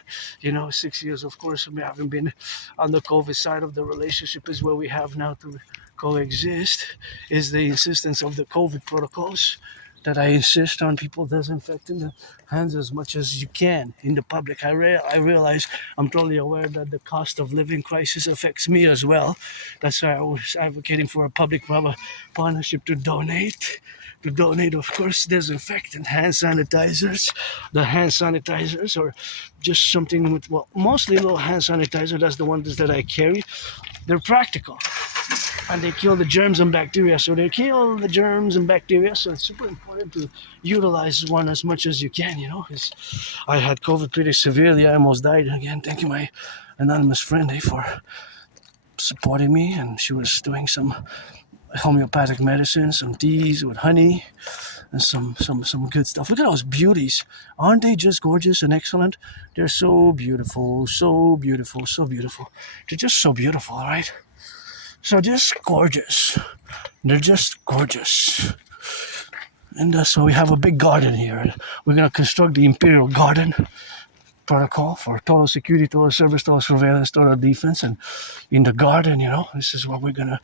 6 years of course we haven't been on the COVID side of the relationship is where we have now to coexist, is the insistence of the COVID protocols that I insist on people disinfecting the hands as much as you can in the public. I realize, I'm totally aware that the cost of living crisis affects me as well. That's why I was advocating for a public-private partnership to donate, of course, disinfectant hand sanitizers. The hand sanitizers, or just something with, mostly little hand sanitizer. That's the ones that I carry. They're practical, and they kill the germs and bacteria. So they kill the germs and bacteria. So it's super important to utilize one as much as you can, because I had COVID pretty severely. I almost died. Again, thank you, my anonymous friend, for supporting me. And she was doing some homeopathic medicine, some teas with honey, and some good stuff. Look at those beauties. Aren't they just gorgeous and excellent? They're so beautiful, so beautiful, so beautiful. They're just so beautiful, right? So just gorgeous. They're just gorgeous. And so we have a big garden here. We're going to construct the Imperial garden protocol for total security, total service, total surveillance, total defense. And in the garden, this is what we're going to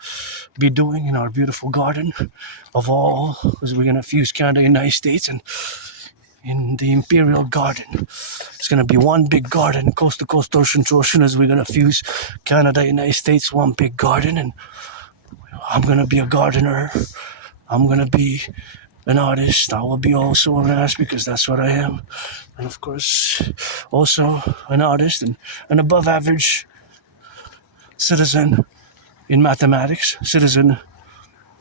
be doing in our beautiful garden of all, because we're going to fuse Canada, United States, and in the Imperial garden. It's going to be one big garden, coast to coast, ocean to ocean, as we're going to fuse Canada, United States, one big garden. And I'm going to be a gardener. I'm going to be an artist. I will be also an artist because that's what I am. And of course, also an artist and an above average citizen in mathematics, citizen,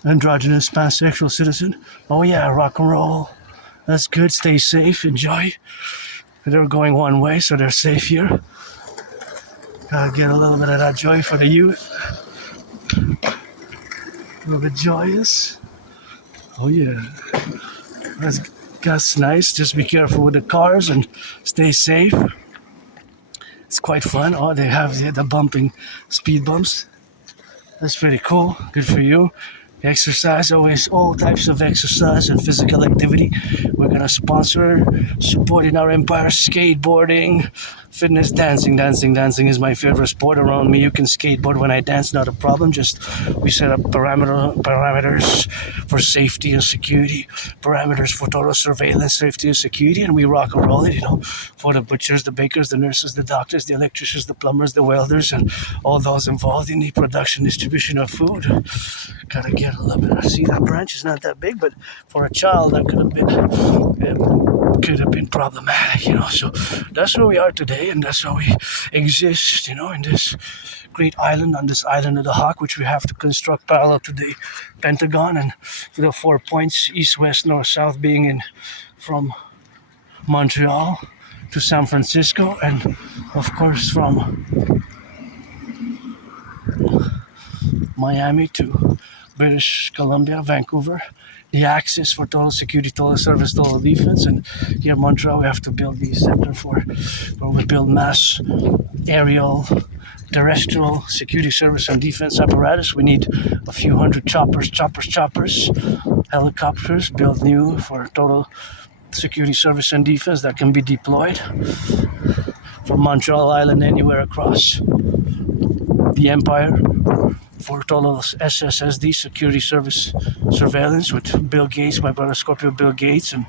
androgynous, pansexual citizen. Oh yeah, rock and roll. That's good. Stay safe. Enjoy. They're going one way, so they're safe here. Gotta get a little bit of that joy for the youth. A little bit joyous. Oh yeah. That's nice. Just be careful with the cars and stay safe. It's quite fun. Oh, they have the bumping speed bumps. That's pretty cool. Good for you. Exercise, always all types of exercise and physical activity. We're gonna sponsor, supporting our empire, skateboarding, fitness, dancing. Dancing is my favorite sport around me. You can skateboard when I dance, not a problem. Just we set up parameters for safety and security, parameters for total surveillance, safety and security, and we rock and roll it, for the butchers, the bakers, the nurses, the doctors, the electricians, the plumbers, the welders, and all those involved in the production, distribution of food. Gotta get a little bit. See, that branch is not that big, but for a child that could have been problematic, So that's where we are today, and that's how we exist, in this great island, on this island of the Hawk, which we have to construct parallel to the Pentagon and to the 4 points, east, west, north, south, being from Montreal to San Francisco, and of course from Miami to British Columbia, Vancouver. The axis for total security, total service, total defense. And here in Montreal, we have to build the center where we build mass aerial, terrestrial security service and defense apparatus. We need a few hundred choppers, helicopters, built new for total security service and defense that can be deployed from Montreal Island anywhere across the empire for total SSSD, security service surveillance, with Bill Gates, my brother Scorpio Bill Gates, and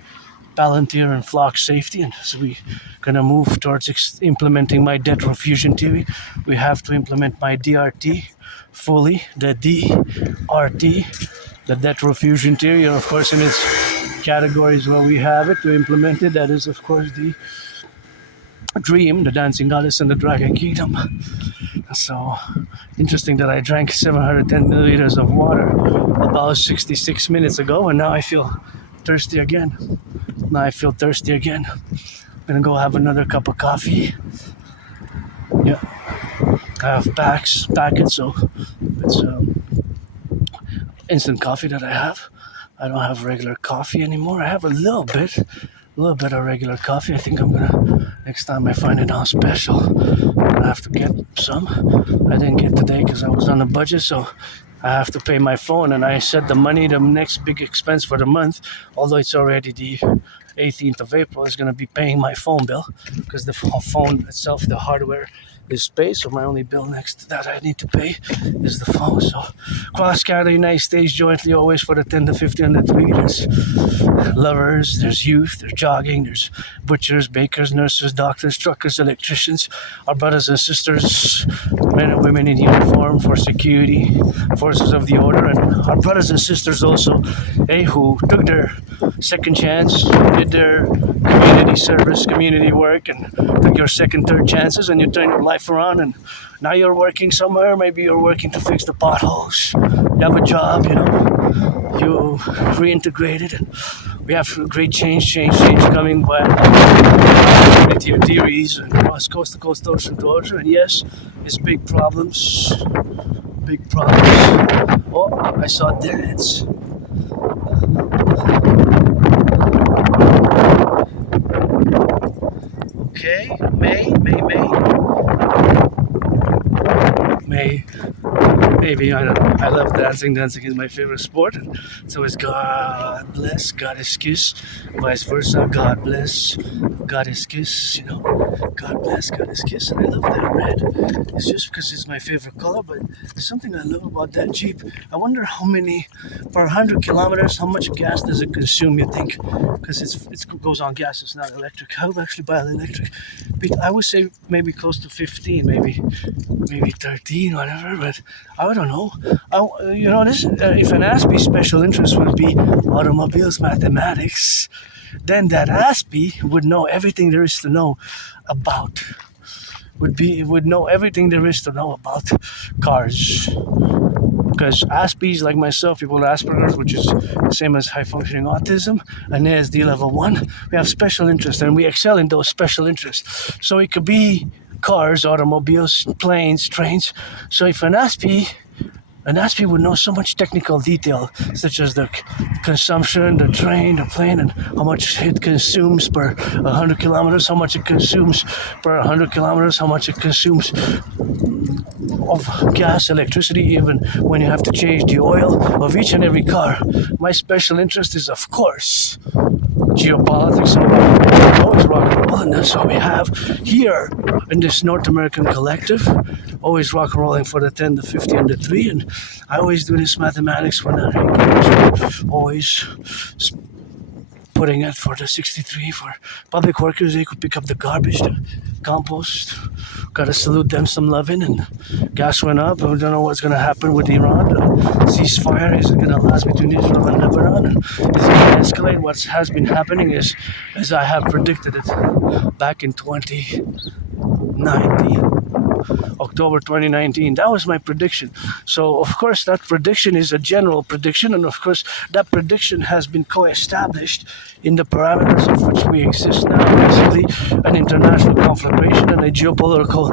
palantir and flock safety, and so we're gonna move towards implementing my debt refusion theory. We have to implement my DRT fully, the DRT, the debt refusion theory, and of course in its categories where we have it to implement it. That is, of course, the dream, the dancing goddess, and the dragon kingdom. So interesting that I drank 710 milliliters of water about 66 minutes ago, and now I feel thirsty again. I'm gonna go have another cup of coffee. Yeah, I have packets, so it's instant coffee that I have. I don't have regular coffee anymore. I have a little bit of regular coffee. I think I'm gonna, next time I find it on special, I have to get some. I didn't get today because I was on a budget, so I have to pay my phone, and I set the money, the next big expense for the month, although it's already the 18th of April, is going to be paying my phone bill, because the phone itself, the hardware, is paid, so my only bill next to that I need to pay is the phone. So cross Canada, United States, jointly always for the 10 to 50 and the 3. There's lovers, there's youth, there's jogging, there's butchers, bakers, nurses, doctors, truckers, electricians, our brothers and sisters, men and women in uniform for security, forces of the order, and our brothers and sisters also, who took their second chance, did their community service, community work, and took your second, third chances, and you turn your life around, and now you're working somewhere. Maybe you're working to fix the potholes. You have a job, you reintegrated, and we have great change coming by with your theories and across coast to coast, ocean to ocean. And yes, it's big problems. Oh, I saw dads. Okay, May. Maybe, I don't know. I love dancing. Dancing is my favorite sport. And so is God bless, God excuse, vice versa. God bless, God excuse, God bless, God excuse. And I love that red. It's just because it's my favorite color, but there's something I love about that Jeep. I wonder how many, per 100 kilometers, how much gas does it consume, you think? Because it goes on gas, it's not electric. I would actually buy an electric. I would say maybe close to 15, maybe 13, whatever, but I don't know. If an Aspie special interest would be automobiles mathematics, then that Aspie would know everything there is to know about. Would know everything there is to know about cars. Because Aspies, like myself, people with Asperger's, which is the same as high-functioning autism, and there's D level 1, we have special interests, and we excel in those special interests. So it could be cars, automobiles, planes, trains. So if an Aspie would know so much technical detail, such as the consumption, the train, the plane, and how much it consumes per 100 kilometers, how much it consumes per 100 kilometers, how much it consumes of gas, electricity, even when you have to change the oil of each and every car. My special interest is, of course, geopolitics, and always rock and roll, and that's what we have here in this North American collective. Always rock and rolling for the 10, the 50, and the 3, and I always do this mathematics when I engage. Always putting it for the 63 for public workers. They could pick up the garbage, the compost. Gotta salute them some loving. And gas went up. I don't know what's gonna happen with Iran. The ceasefire is gonna last between Israel and Lebanon, and it's gonna escalate. What has been happening is, as I have predicted it back in 2019. October 2019. That was my prediction. So, of course, that prediction is a general prediction, and of course, that prediction has been co-established in the parameters of which we exist now, basically an international conflagration and a geopolitical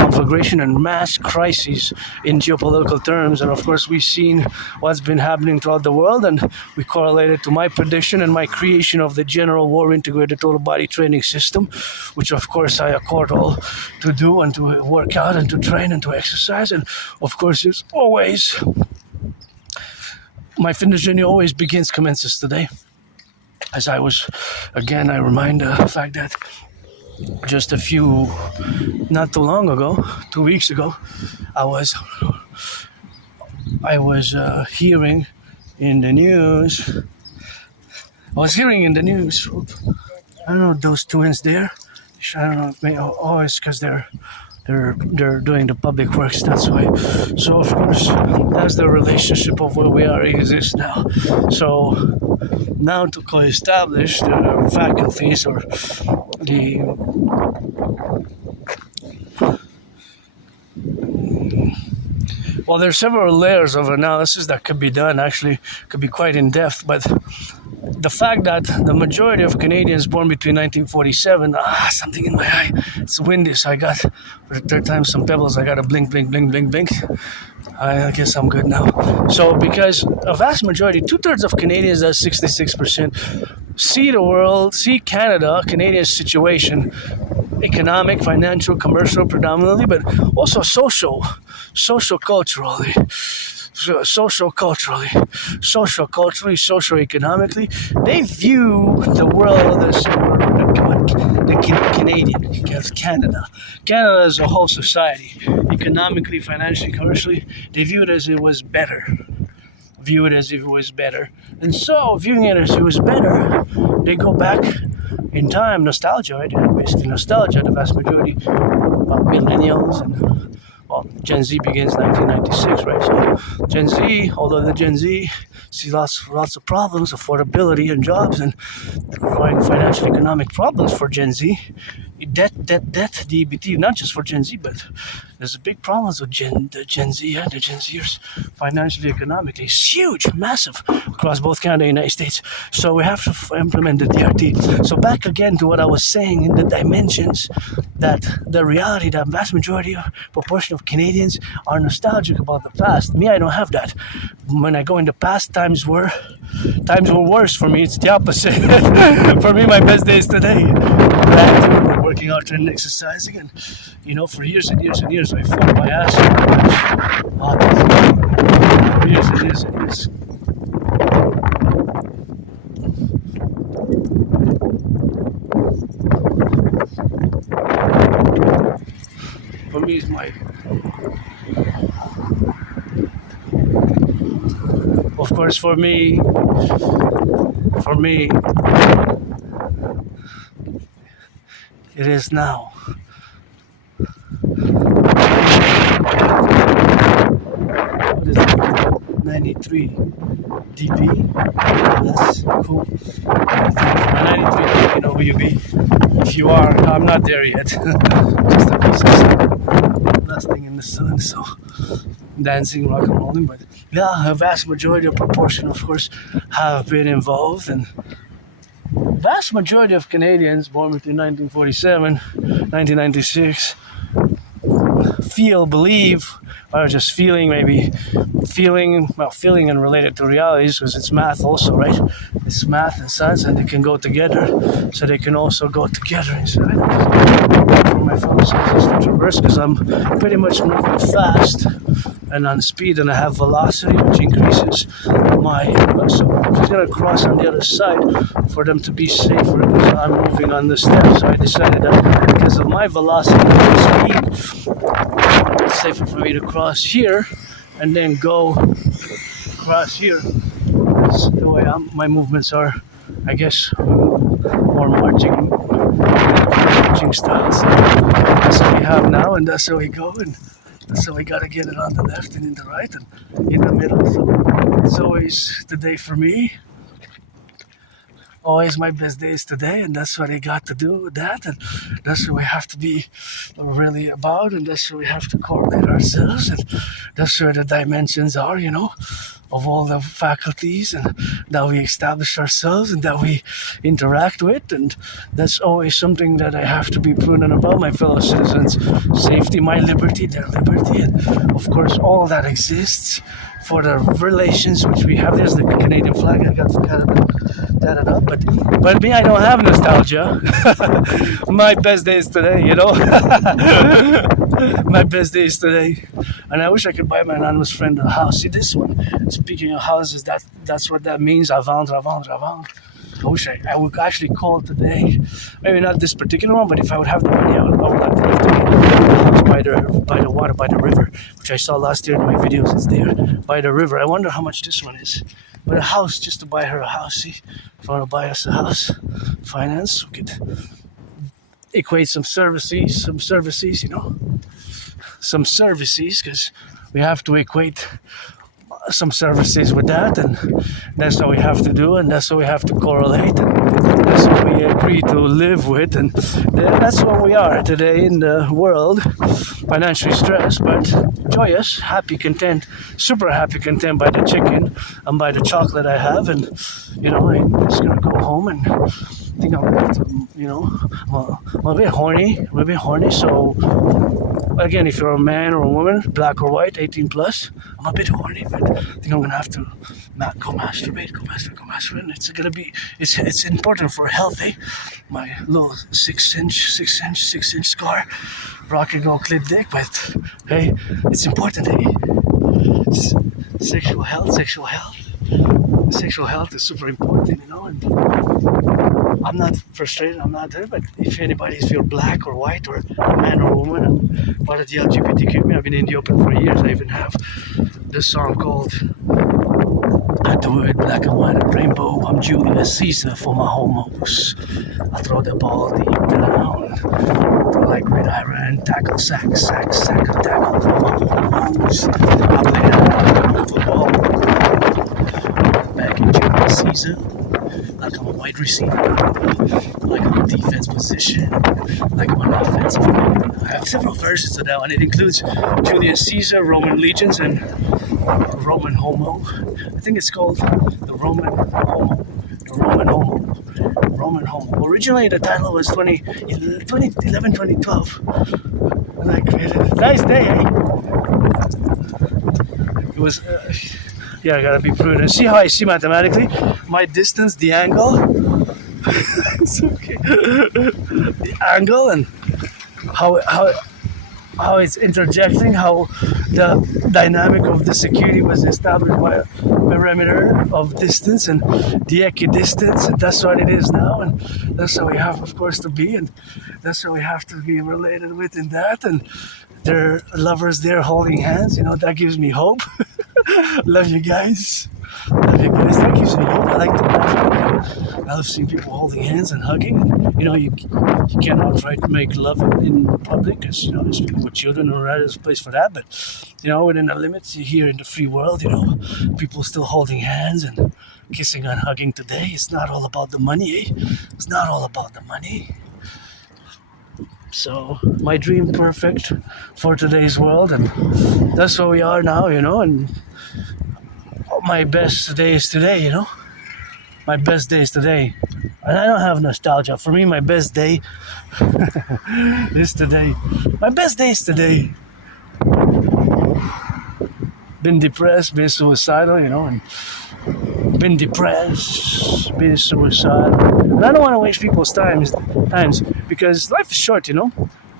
conflagration and mass crises in geopolitical terms. And of course, we've seen what's been happening throughout the world, and we correlated to my prediction and my creation of the General War Integrated Total Body Training System, which of course I accord all to do and to work out and to train and to exercise. And of course, it's always, my fitness journey always commences today. As I remind the fact that just not too long ago, 2 weeks ago, I was hearing in the news I was hearing in the news, I don't know, those twins there. I don't know, it's because they're doing the public works, that's why. So of course, that's the relationship of where we are exists now. So now to co-establish the faculties or the well, there's several layers of analysis that could be done, actually could be quite in depth, but the fact that the majority of Canadians born between 1947, something in my eye, it's windy, so I got, for the third time, some pebbles, I got to blink, blink, blink, blink, blink. I guess I'm good now. So because a vast majority, 2/3 of Canadians, that's 66%, see the world, see Canada, Canadian situation, economic, financial, commercial predominantly, but also social culturally, socio-economically, they view the world as the Canadian, because Canada as a whole society, economically, financially, commercially, they view it as if it was better. And so, viewing it as it was better, they go back in time, nostalgia, right? Basically nostalgia, the vast majority of millennials and Gen Z begins 1996, right? So Gen Z, although the Gen Z see lots of problems, affordability and jobs, and growing financial economic problems for Gen Z, debt, DBT, not just for Gen Z, but there's a big problems with the Gen Z, the Gen Zers, financially, economically. It's huge, massive, across both Canada and the United States. So we have to implement the DRT. So back again to what I was saying in the dimensions, that the reality that vast majority or proportion of Canadians are nostalgic about the past. Me, I don't have that. When I go in the past, times were worse for me. It's the opposite. For me, my best day is today. Working out and exercising, and for years and years and years I fought my ass off for years and years and years. For me, it's of course, for me, it is now. What is it? 93 dB. That's cool. My 93 dB, who you be. If you are, I'm not there yet. Just a piece of blasting in the sun, so dancing, rock and rolling. But yeah, a vast majority of proportion, of course, have been involved, and vast majority of Canadians born between 1947, 1996 believe, or just feeling and related to realities, because it's math also, right? It's math and science, and they can go together, so they can also go together inside. For my fellow citizens to traverse, because I'm pretty much moving fast and on speed, and I have velocity, which increases so I'm just going to cross on the other side for them to be safer, because I'm moving on the steps. So I decided that because of my velocity and speed, it's safer for me to cross here and then go across here. That's the way my movements are, I guess, more marching styles. That's what we have now, and that's how we go, and so we gotta get it on the left and in the right and in the middle. So it's always the day for me. Always my best day is today, and that's what I got to do with that, and that's what we have to be really about, and that's what we have to correlate ourselves, and that's where the dimensions are, of all the faculties, and that we establish ourselves and that we interact with, and that's always something that I have to be prudent about, my fellow citizens' safety, my liberty, their liberty, and of course all that exists for the relations which we have. There's the Canadian flag. I got kind of that up, but me, I don't have nostalgia. My best day is today, My best day is today, and I wish I could buy my anonymous friend a house. See this one. Speaking of houses, that's what that means. Avant. I wish I would actually call today. Maybe not this particular one, but if I would have the money, I would like to live to be by the water, by the river, which I saw last year in my videos. It's there by the river. I wonder how much this one is. But a house, just to buy her a house. See, if I want to buy us a house, finance, we could equate some services, because we have to equate some services with that, and that's what we have to do, and that's what we have to correlate, and that's what we agree to live with, and that's what we are today in the world, financially stressed, but joyous, happy, content, super happy, content by the chicken and by the chocolate I have, and I'm just gonna go home and think I'm gonna have to, I'm a bit horny, so again, if you're a man or a woman, black or white, 18 plus, I'm a bit horny, but I think I'm gonna have to go masturbate. It's important for health, eh? My little 6-inch scar, Rock&Roll clit dick, but hey, it's important, eh? Sexual health is super important, and I'm not frustrated, I'm not there, but if you're black or white or a man or a woman, I'm part of the LGBT community. I've been in the open for years. I even have this song called I Do It Black and White and Rainbow. I'm Julius Caesar for my homos. I throw the ball deep down, throw like Great Iron, tackle, sack, and tackle for my homos. I play that football back in Julius Caesar. Like I'm a wide receiver, like I'm a defense position, like I'm an offensive player. I have several versions of that one. It includes Julius Caesar, Roman legions, and Roman homo. I think it's called the Roman homo. Originally the title was 2011, 2012. And I created it. Nice day, eh? It was... I gotta be prudent. See how I see mathematically? My distance, the angle. It's okay. The angle and how it's interjecting, how the dynamic of the security was established by a perimeter of distance and the equidistance, and that's what it is now, and that's how we have, of course, to be, and that's what we have to be related with in that, and they're lovers there holding hands, that gives me hope. Love you guys. That gives me hope. I like to laugh. I love seeing people holding hands and hugging. And, you cannot try to make love in public because, there's people with children who are there's a place for that. But, within the limits here in the free world, people still holding hands and kissing and hugging today. It's not all about the money, eh? It's not all about the money. So my dream perfect for today's world, and that's where we are now, and my best day is today, my best day is today, and I don't have nostalgia. For me, my best day is today. My best day is today. Been depressed, been suicidal, and been depressed, been suicidal, and I don't want to waste people's times because life is short, I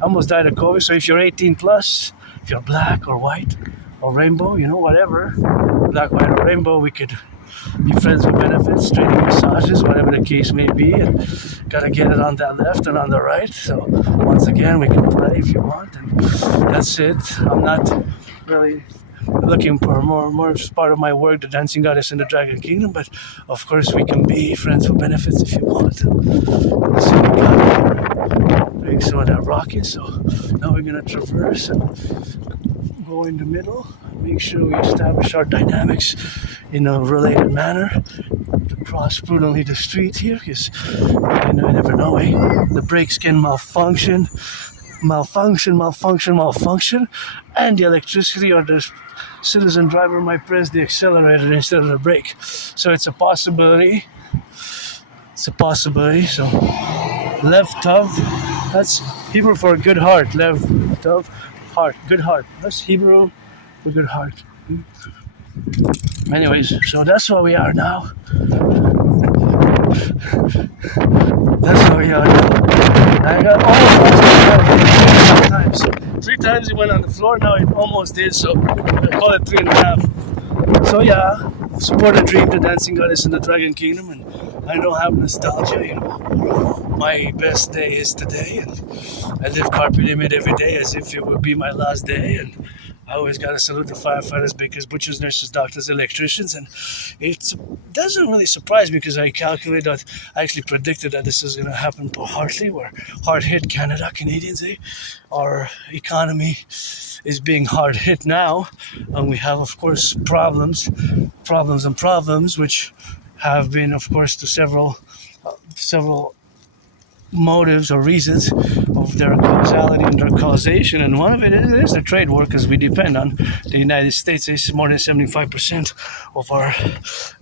almost died of COVID, so if you're 18 plus, if you're black or white or rainbow, whatever, black, white or rainbow, we could be friends with benefits, trading massages, whatever the case may be, and gotta get it on that left and on the right, so once again, we can play if you want, and that's it. I'm not really looking for more part of my work, the dancing goddess in the dragon kingdom, but of course we can be friends with benefits if you want. So we got doing some of that rocking, so now we're gonna traverse and go in the middle, make sure we establish our dynamics in a related manner, to cross prudently the street here, because you never know, eh? The brakes can malfunction, and the electricity or the citizen driver might press the accelerator instead of the brake. So it's a possibility. So Lev Tov, that's Hebrew for good heart. Lev Tov, heart, good heart. That's Hebrew for good heart. Anyways, so that's where we are now. I got almost times. 3 times he went on the floor, now he almost did, so I call it 3.5. So yeah, support a dream, the dancing goddess in the dragon kingdom, and I don't have nostalgia, My best day is today, and I live carpe diem every day as if it would be my last day, and I always gotta salute the firefighters, bakers, butchers, nurses, doctors, electricians, and it doesn't really surprise me because I calculate that I actually predicted that this is gonna happen partly. We're hard hit, Canadians, eh? Our economy is being hard hit now, and we have, of course, problems, which have been, of course, to several motives or reasons of their causality and their causation, and one of it is the trade war, because we depend on the United States. It's more than 75% of our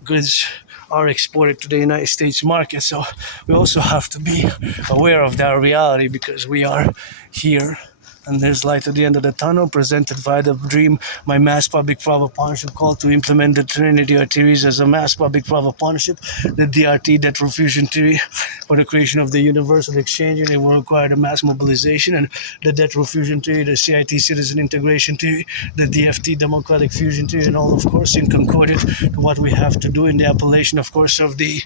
goods are exported to the United States market, so we also have to be aware of that reality because we are here. And there's light at the end of the tunnel, presented via the Dream, my mass public-private partnership call to implement the Trinity theories as a mass public-private partnership, the DRT, debt refusion theory, for the creation of the universal exchange. They will require the mass mobilization, and the debt refusion theory, the CIT, citizen integration theory, the DFT, democratic fusion theory, and all, of course, in concordant to what we have to do in the appellation, of course, of the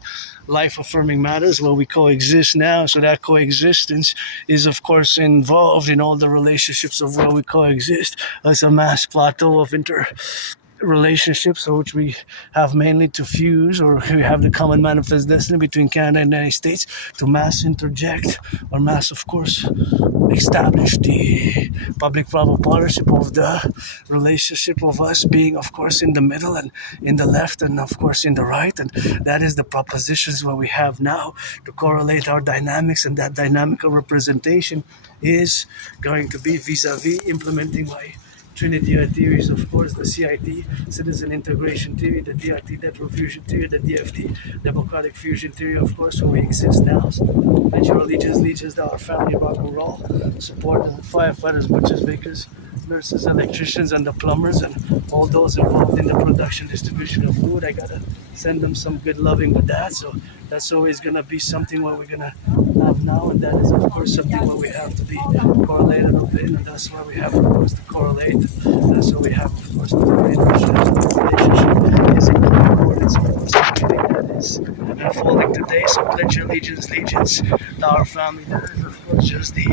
life-affirming matters where we coexist now. So that coexistence is, of course, involved in all the relationships of where we coexist as a mass plateau of relationships, which we have mainly to fuse, or we have the common manifest destiny between Canada and the United States to mass interject or mass, of course, establish the public-private partnership of the relationship of us being, of course, in the middle and in the left and, of course, in the right. And that is the propositions what we have now to correlate our dynamics, and that dynamical representation is going to be vis-a-vis implementing my Trinity theories, of course, the CIT, citizen integration theory, the DRT, debt refusion theory, the DFT, democratic fusion theory, of course, where we exist now. So, pledge your allegiance to our family, Rock&Roll, support the firefighters, butchers, bakers, nurses, electricians, and the plumbers, and all those involved in the production, distribution of food. I gotta send them some good loving with that. So that's always gonna be something what we're gonna have now, and that is, of course, something where we have to be correlated with, and that's why we have, of course, to correlate. That's why we have, of course, to relationship is in concordance, of course, everything that is unfolding today. So pledge your allegiance to our family. That is, of course, just the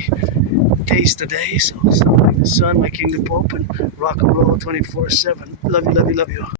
case today. So, the sun, my king, the Pope, and Rock and Roll 24/7. Love you, love you, love you.